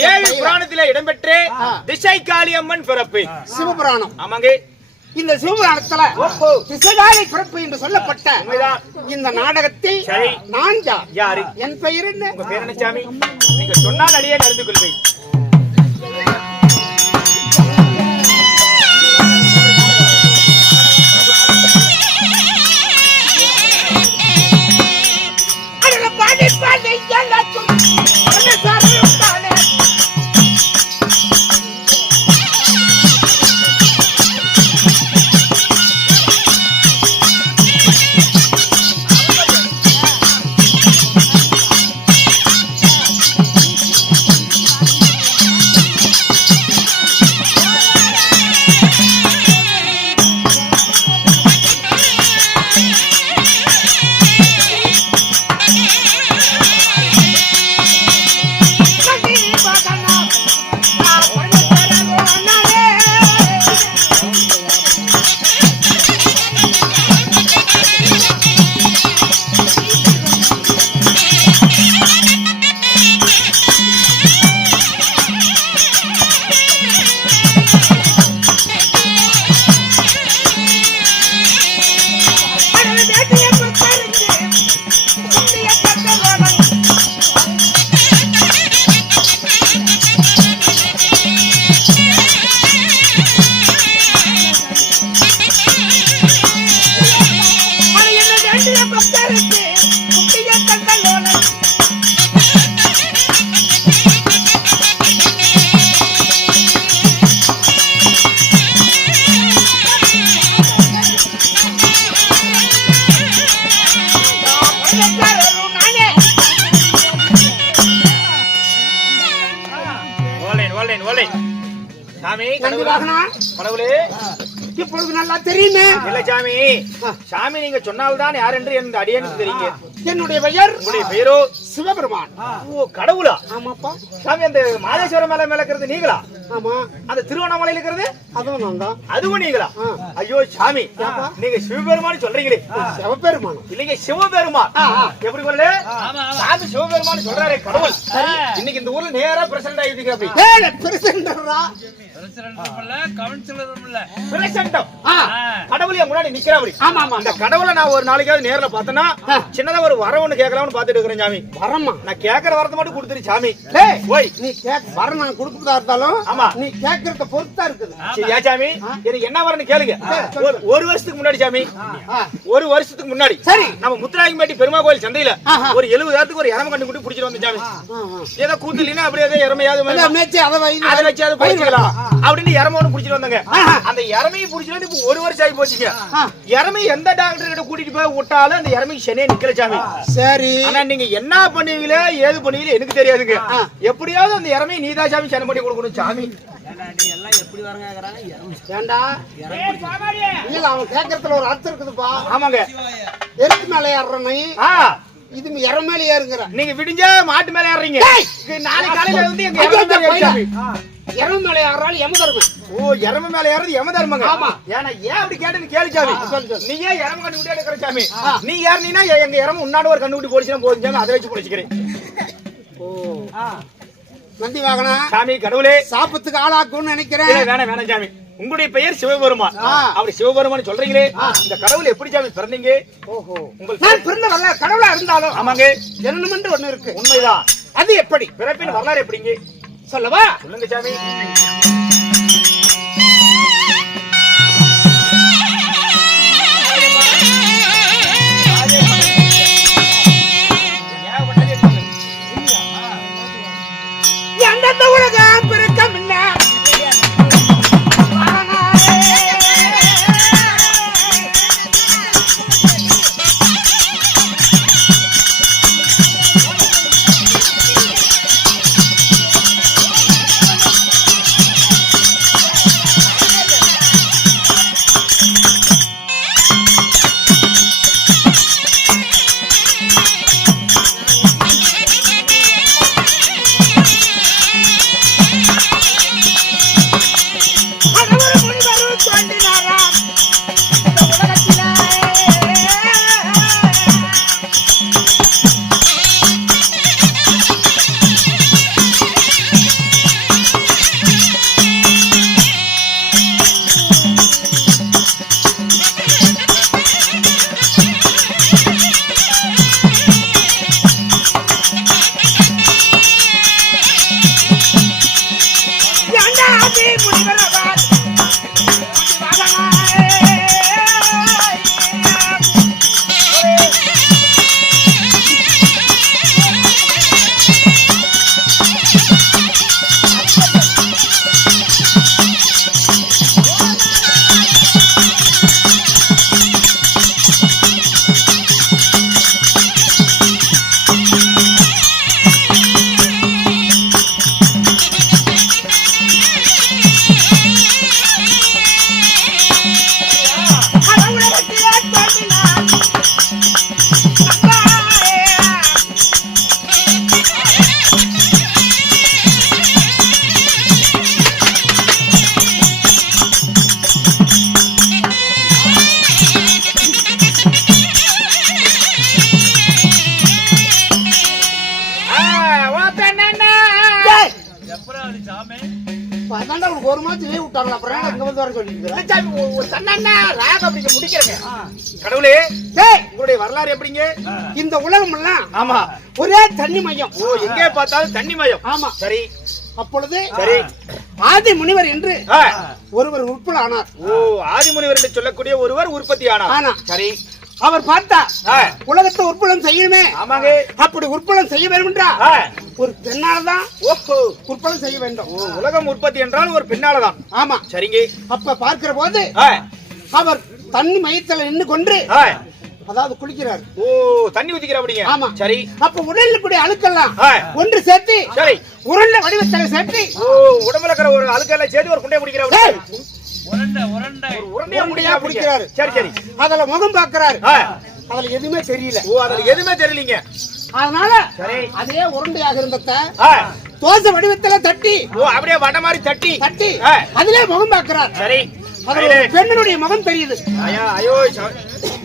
தேவி புராணத்திலே இடம்பெற்ற திசை காளியம்மன் பிறப்பு சிவபுராணம். ஆமாங்க. இந்த சிவபுராணத்துல திசைகாளி பிறப்பு என்று சொல்லப்பட்ட இந்த நாடகத்தில் நான் யாரு? என் பெயர் என்ன? உங்க பேர் என்ன சாமி? நீங்க சொன்னால் அடியே நடந்து கொள்வேன். சாமி நந்தி வாகனா கடவுளே இப்பொழுது நல்லா தெரியுமே. இல்ல சாமி, சாமி நீங்க சொன்னால்தான் யார் என்று என் அடியனுக்கு தெரியுங்க. என்னுடைய பெயர் உங்களுடைய பெயரோ சிவபெருமான். ஓ கடவுளா? ஆமாப்பா. சாமி அந்த மாதேஸ்வரம் மேல இருக்கிறது நீங்களா? ஆமா, அந்த திருவண்ணாமலையில இருக்கிறது அதுவும் நான் தான். அதுவும் நீங்களா? ஐயோ சாமி, நீங்க சிவபெருமான் சொல்றீங்களே. சிவபெருமான் இல்லைங்க சிவபெருமான். எப்படி சொல்லு? சாமி சிவபெருமான் சொல்றாரு கடவுள். இன்னைக்கு இந்த ஊர்ல நேரா பிரசிடண்ட் ஆயிட்டீங்க. அப்படி பிரசிடண்டரா? கடவுள் என் முன்னாடி நிக்கிறா. அப்படி அந்த கடவுளை நான் ஒரு நாளைக்காவது நேர்ல பார்த்தேன்னா சின்னதா ஒரு வரம் ஒண்ணு கேட்கலாம்னு பாத்துட்டு இருக்கிறேன் சாமி. வரமா? நான் கேட்கற வரத்தை மட்டும் கொடுத்துரு சாமி. ஓய், நீ வரம் நான் கொடுக்கறதா இருந்தாலும் ஆமா, நீ கேட்கறத பொறுத்தா இருக்குது. சரியா சாமி? எனக்கு என்ன வரன்னு கேளுங்க. ஒரு வருஷத்துக்கு முன்னாடி சாமி, ஒரு வருஷத்துக்கு முன்னாடி சரி நம்ம முத்துராயம்பேட்டை பெருமா கோயில் சந்தையில ஒரு 70,000க்கு ஒரு எரம கண்டு குட்டி பிடிச்சிட்டு வந்த சாமி. ஏதோ கூத்து இல்லைன்னா அப்படியே ஏதோ எரமையாவது அதை வச்சு அதை பயிர்க்கலாம் அப்படின்னு எரம ஒண்ணு பிடிச்சிட்டு வந்தாங்க. அந்த எரமையை பிடிச்சிட்டு இப்ப ஒரு வருஷம் ஆகி போச்சுங்க. எரமை எந்த டாக்டர் கிட்ட கூட்டிட்டு போய் விட்டாலும் அந்த எரமைக்கு சனியே நிக்கல சாமி. சரி, ஆனா நீங்க என்ன பண்ணுவீங்களோ ஏது பண்ணுவீங்களோ எனக்கு தெரியாதுங்க. எப்படியாவது அந்த எரமையை நீதா சாமி சன பண்ணி கொடுக்கணும் சாமி. அவன் கேட்கறதுல ஒரு அர்த்தம் இருக்குதுப்பா. ஆமாங்க, எருக்கு மேல ஏறனை இது எர மேல ஏறுங்கிற. நீங்க விடிஞ்சா மாட்டு மேல ஏறீங்க. நாளைக்கு காலையில வந்து எங்க எரம மேல ஏறால் யம தர்மம். ஓ, எரம மேல ஏறது யம தர்மங்க. ஆமா, ஏன்னா ஏன் அப்படி கேட்டேன்னு கேளு சாமி. நீ ஏன் எரம கண்டு குட்டி எடுக்கிற சாமி? நீ ஏறினா எங்க எரம உன்னாட ஒரு கண்டு குட்டி போடுச்சுன்னா போதும் சாமி, அதை வச்சு பிடிச்சிக்கிறேன். ஓ நந்தி வாகனா சாமி கடவுளே, சாப்பத்துக்கு ஆளாக்கும்னு நினைக்கிறேன். வேணாம் வேணாம் சாமி. உங்களுடைய பெயர் சிவபெருமான். அப்படி சிவபெருமான் சொல்றீங்களே, இந்த கடவுள் எப்படி சாமி பிறந்தீங்க? ஓஹோ, நான் பிறந்த வரல கடவுளா இருந்தாலும் ஆமாங்க ஜனனம் என்று ஒண்ணு இருக்கு. உண்மைதான். அது எப்படி? பிறப்பின் வரலாறு எப்படிங்க சொல்லவா? சொல்லுங்க சாமி. எந்த உலகம் பிறக்க முன்ன ஒரு மாசம் லீவ் விட்டாங்களா? அப்புறம் இங்க வந்து வர சொல்லிருக்கேன். முடிக்கிறேங்க. கடவுளே, உங்களுடைய வரலாறு எப்படிங்க? இந்த உலகம் எல்லாம் ஆமா ஒரே தண்ணி மையம். ஓ, எங்கே பார்த்தாலும் தண்ணி மயம். ஆமா சரி. அப்பொழுது சரி ஆதி முனிவர் என்று ஒருவர் உற்பத்தி ஆனார். ஓ, ஆதி முனிவர் என்று சொல்லக்கூடிய ஒருவர் உற்பத்தி ஆனார். சரி. அவர் பார்த்தா உலகத்தை உற்பலம் செய்யணுமே. ஆமாங்க. அப்படி உற்பலம் செய்ய வேண்டும் என்றா ஒரு பெண்ணால்தான் உற்பலம் செய்ய வேண்டும். உலகம் உற்பத்தி என்றால் ஒரு பெண்ணால்தான். ஆமா. சரிங்க. அப்ப பார்க்கிற போது அவர் தண்ணி மையத்தில் நின்று கொண்டு அதாவது குளிக்கிறாரு. ஓ தண்ணி ஊத்திக்கிறாங்க. ஆமா. சரி. அப்ப உடல்ல கூடிய அழுக்கெல்லாம் ஆ. ஒன்று சேர்த்து சரி. உருண்டை வடிவத்துல சேர்த்து ஓ உடம்புல இருக்கிற ஒரு அழுக்கெல்லாம் சேர்த்து ஒரு குண்டைய முடிக்கிறாரு. ஏய், உருண்டை உருண்டை உருண்டையா உருண்டையா முடிக்கிறாரு. சரி சரி. அதுல முகம் பாக்குறாரு. ஆ. அதுல எதுவுமே தெரியல. ஓ அதுல எதுவுமே தெரியலீங்க. அதனால சரி. அதே உருண்டையாக இருந்தத ஆ. தோசை வடிவத்துல தட்டி ஓ அப்படியே வட மாதிரி தட்டி. தட்டி ஆ. அதிலே முகம் பாக்குறார். சரி. அதுல ஒரு பெண்ணுடைய முகம் தெரியுது. ஐயா ஐயோ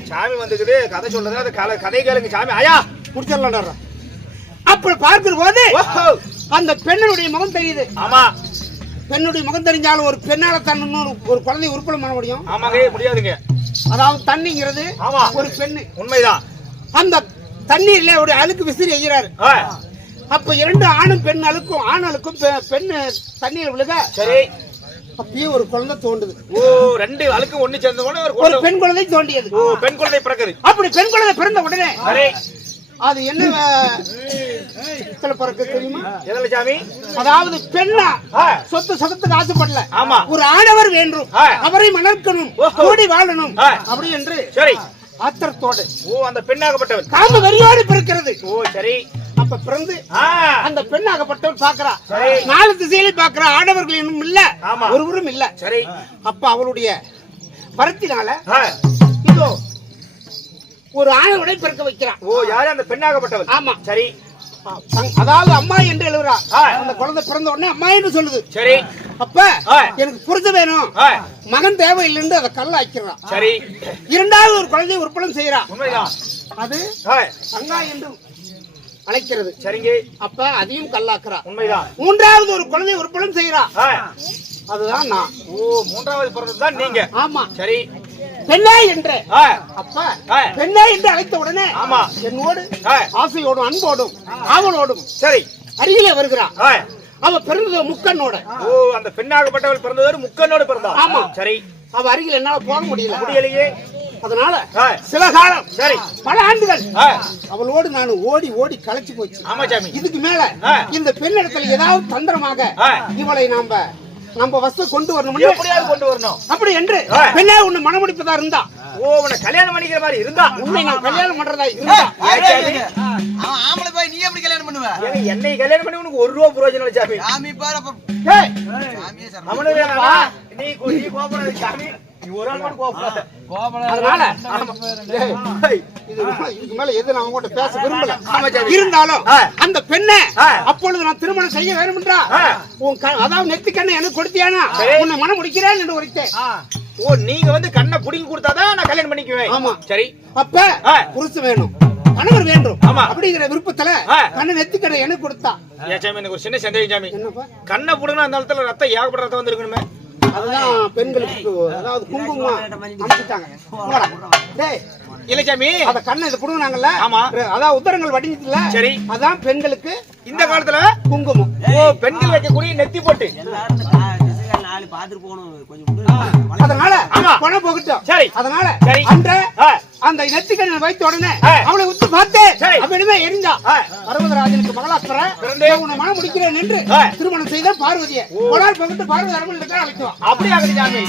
சாமி வந்துக்குது கதை சொல்றது அது கதை கேளுங்க சாமி. ஐயா முடிச்சிடலாம். அப்படி பார்க்கிற போது ஓஹோ. அந்த பெண்ணுடைய முகம் தெரியுது. ஆமா. பெண்ணுடைய முகம் தெரிஞ்சாலும் ஒரு பெண்ணால தான் ஒரு குழந்தை உருப்படம் பண்ண முடியும். ஆமாங்க முடியாதுங்க. அதாவது தண்ணிங்கிறது ஆமா. ஒரு பெண்ணு. உண்மைதான். அந்த தண்ணீர்ல ஒரு அழுக்கு விசிறி எய்கிறாரு. ஆ. அப்ப இரண்டு ஆணும் பெண் அழுக்கும் ஆண் அழுக்கும் பெண்ணு தண்ணீர் விழுக சரி. அப்பயே ஒரு குழந்தை தோண்டுது. ஓ ரெண்டு அழுக்கு ஒண்ணு சேர்ந்த உடனே ஒரு பெண் குழந்தை தோண்டியது. ஓ பெண் குழந்தை பிறக்குது. அப்படி பெண் குழந்தை பிறந்த உடனே சரி. அது என்ன பிறக்க தெரியுமா? எதுல சாமி? அதாவது பெண்ணா ஆ. சொத்து சொத்துக்கு ஆசைப்படல. ஆமா. ஒரு ஆடவர் வேண்டும். ஆ. அவரை மணக்கணும். ஓஹோ. கூடி வாழணும். ஆ. அப்படி என்று சரி. ஆத்திரத்தோடு ஓ அந்த பெண்ணாகப்பட்டவள். காம வெறியோடு பிறக்கிறது. ஓ சரி. அப்ப பிறந்து ஆ. அந்த பெண்ணாகப்பட்டவள் பாக்குறா. சரி. நாலு திசையில பாக்குறா. ஆடவர்கள் இன்னும் இல்ல. ஆமா. ஒருவரும் இல்ல. சரி. அப்ப அவளுடைய வரத்தினால ஆ. இதோ ஒரு ஆணவனை பிறக்க வைக்கிறான். ஓ யாரு அந்த பெண்ணாகப்பட்டவள்? ஆமா. சரி. அதாவது அம்மா என்று எழுதுறா. ஆ. அந்த குழந்தை பிறந்த உடனே அம்மா என்று சொல்லுது. சரி. அப்ப ஆ. எனக்கு புரிஞ்ச வேணும். ஆ. மகன் தேவையில்லைன்னு அதை கல்ல ஆக்கிறான். சரி. இரண்டாவது ஒரு குழந்தையை உற்படம் செய்யறா. உண்மைதான். அது ஆ. சங்கா என்று அழைக்கிறது. சரிங்க. அப்ப அதையும் கல்லாக்குறா. உண்மைதான். மூன்றாவது ஒரு குழந்தையை உற்படம் செய்யறா. ஆ. அதுதான் நான். ஓ மூன்றாவது பிறந்ததுதான் நீங்க. ஆமா. சரி. பெண்ணே என்று ஆ. அப்ப ஆ. பெண்ணே என்று அழைத்த உடனே ஆமா. என்னோடு ஆ. ஆசையோடும் அன்போடும் ஆவலோடும் சரி. அருகிலே வருகிறான். ஆ. அவ பிறந்தது முக்கண்ணோட. ஓ அந்த பெண்ணாகப்பட்டவள் பிறந்தவர் முக்கனோடு பிறந்தாள். ஆமா. சரி. அவ அருகில் என்னால போக முடியல. முடியலையே. அதனால ஆ. சில காலம் சரி. பல ஆண்டுகள் ஆ. அவளோடு நான் ஓடி ஓடி களைச்சு போச்சு. ஆமா சாமி. இதுக்கு மேல ஆ. இந்த பெண்ணிடத்துல ஏதாவது தந்திரமாக ஆ. இவளை நம்ம வசதி கொண்டு வரணும். எப்படியாவது கொண்டு வரணும். அப்படி என்று ஆ. பெண்ணே உன்னை மனமுடிப்பதா இருந்தா ஓ உன்னை கல்யாணம் பண்ணிக்கிற மாதிரி இருந்தா உன்னை நான் கல்யாணம் பண்றதா இருந்தா அவன் ஆம்பளை போய் நீ எப்படி கல்யாணம் பண்ணுவ? ஏங்க, என்னை கல்யாணம் பண்ணி உனக்கு 1 ரூபா பிரயோஜனம் இல்ல சாமி. சாமி பாரு அப்ப ஏய், சாமியே சரணம். அவனுக்கு வேணாமா? நீ கோபப்படாத சாமி. நீ ஒரு ஆள் மட்டும் கோபப்படாத. அதனால ஏய், இதுக்கு மேல எது நான் உங்ககிட்ட பேச விரும்பல. ஆமா சாமி. இருந்தாலும் ஆ. அந்த பெண்ணை ஆ. அப்பொழுது நான் திருமணம் செய்ய வேண்டும் என்றா ஆ. அதாவது நெத்தி கண்ணை எனக்கு கொடுத்தியானா சரி. உன்னை மனம் முடிக்கிறேன் என்று உரைத்தேன். ஓ நீங்க வந்து கண்ணை புடிங்கி கொடுத்தாதான் நான் கல்யாணம் பண்ணிக்குவேன். ஆமா. சரி. அப்ப ஆ. புருஷன் வேணும், கணவர் வேண்டும். ஆமா. அப்படிங்கிற விருப்பத்துல ஆ. கண்ணை நெத்தி கண்ணை எனக்கு கொடுத்தா. ஏன் சாமி எனக்கு ஒரு சின்ன சந்தேகம் சாமி. என்னப்பா? கண்ணை புடுங்கினா அந்த இடத்துல ரத்தம் ஏகப்பட்ட ரத்தம் வந்திருக்கணுமே. அதுதான் பெண்களுக்கு அதாவது குங்குமம் அனுப்பிட்டாங்க. டேய், இல்ல சாமி. அத கண்ணை இது புடுங்கினாங்கல்ல. ஆமா. அதான் உத்தரங்கள் வடிஞ்சிட்டுல. சரி. அதான் பெண்களுக்கு இந்த காலத்துல குங்குமம். ஓ பெண்கள் வைக்கக்கூடிய நெத்தி போட்டு. அதனால ஆமா. பணம் போகட்டும். சரி. அதனால சரி. அந்த ஆ. அந்த நெத்திக்கண்ணை வைத்த உடனே ஆ. அவளை உத்து பார்த்தேன். சரி. அப்படியே எரிஞ்சா ஆ. பர்வதராஜனுக்கு மகளா பிறந்தே. உன்னை மனம் முடிக்கிறேன் என்று ஆ. திருமணம் செய்த பார்வதியை ஒரு நாள் போகட்டு பார்வதி அரமனை அழைக்குவா. அப்படி ஆகுது சாமி.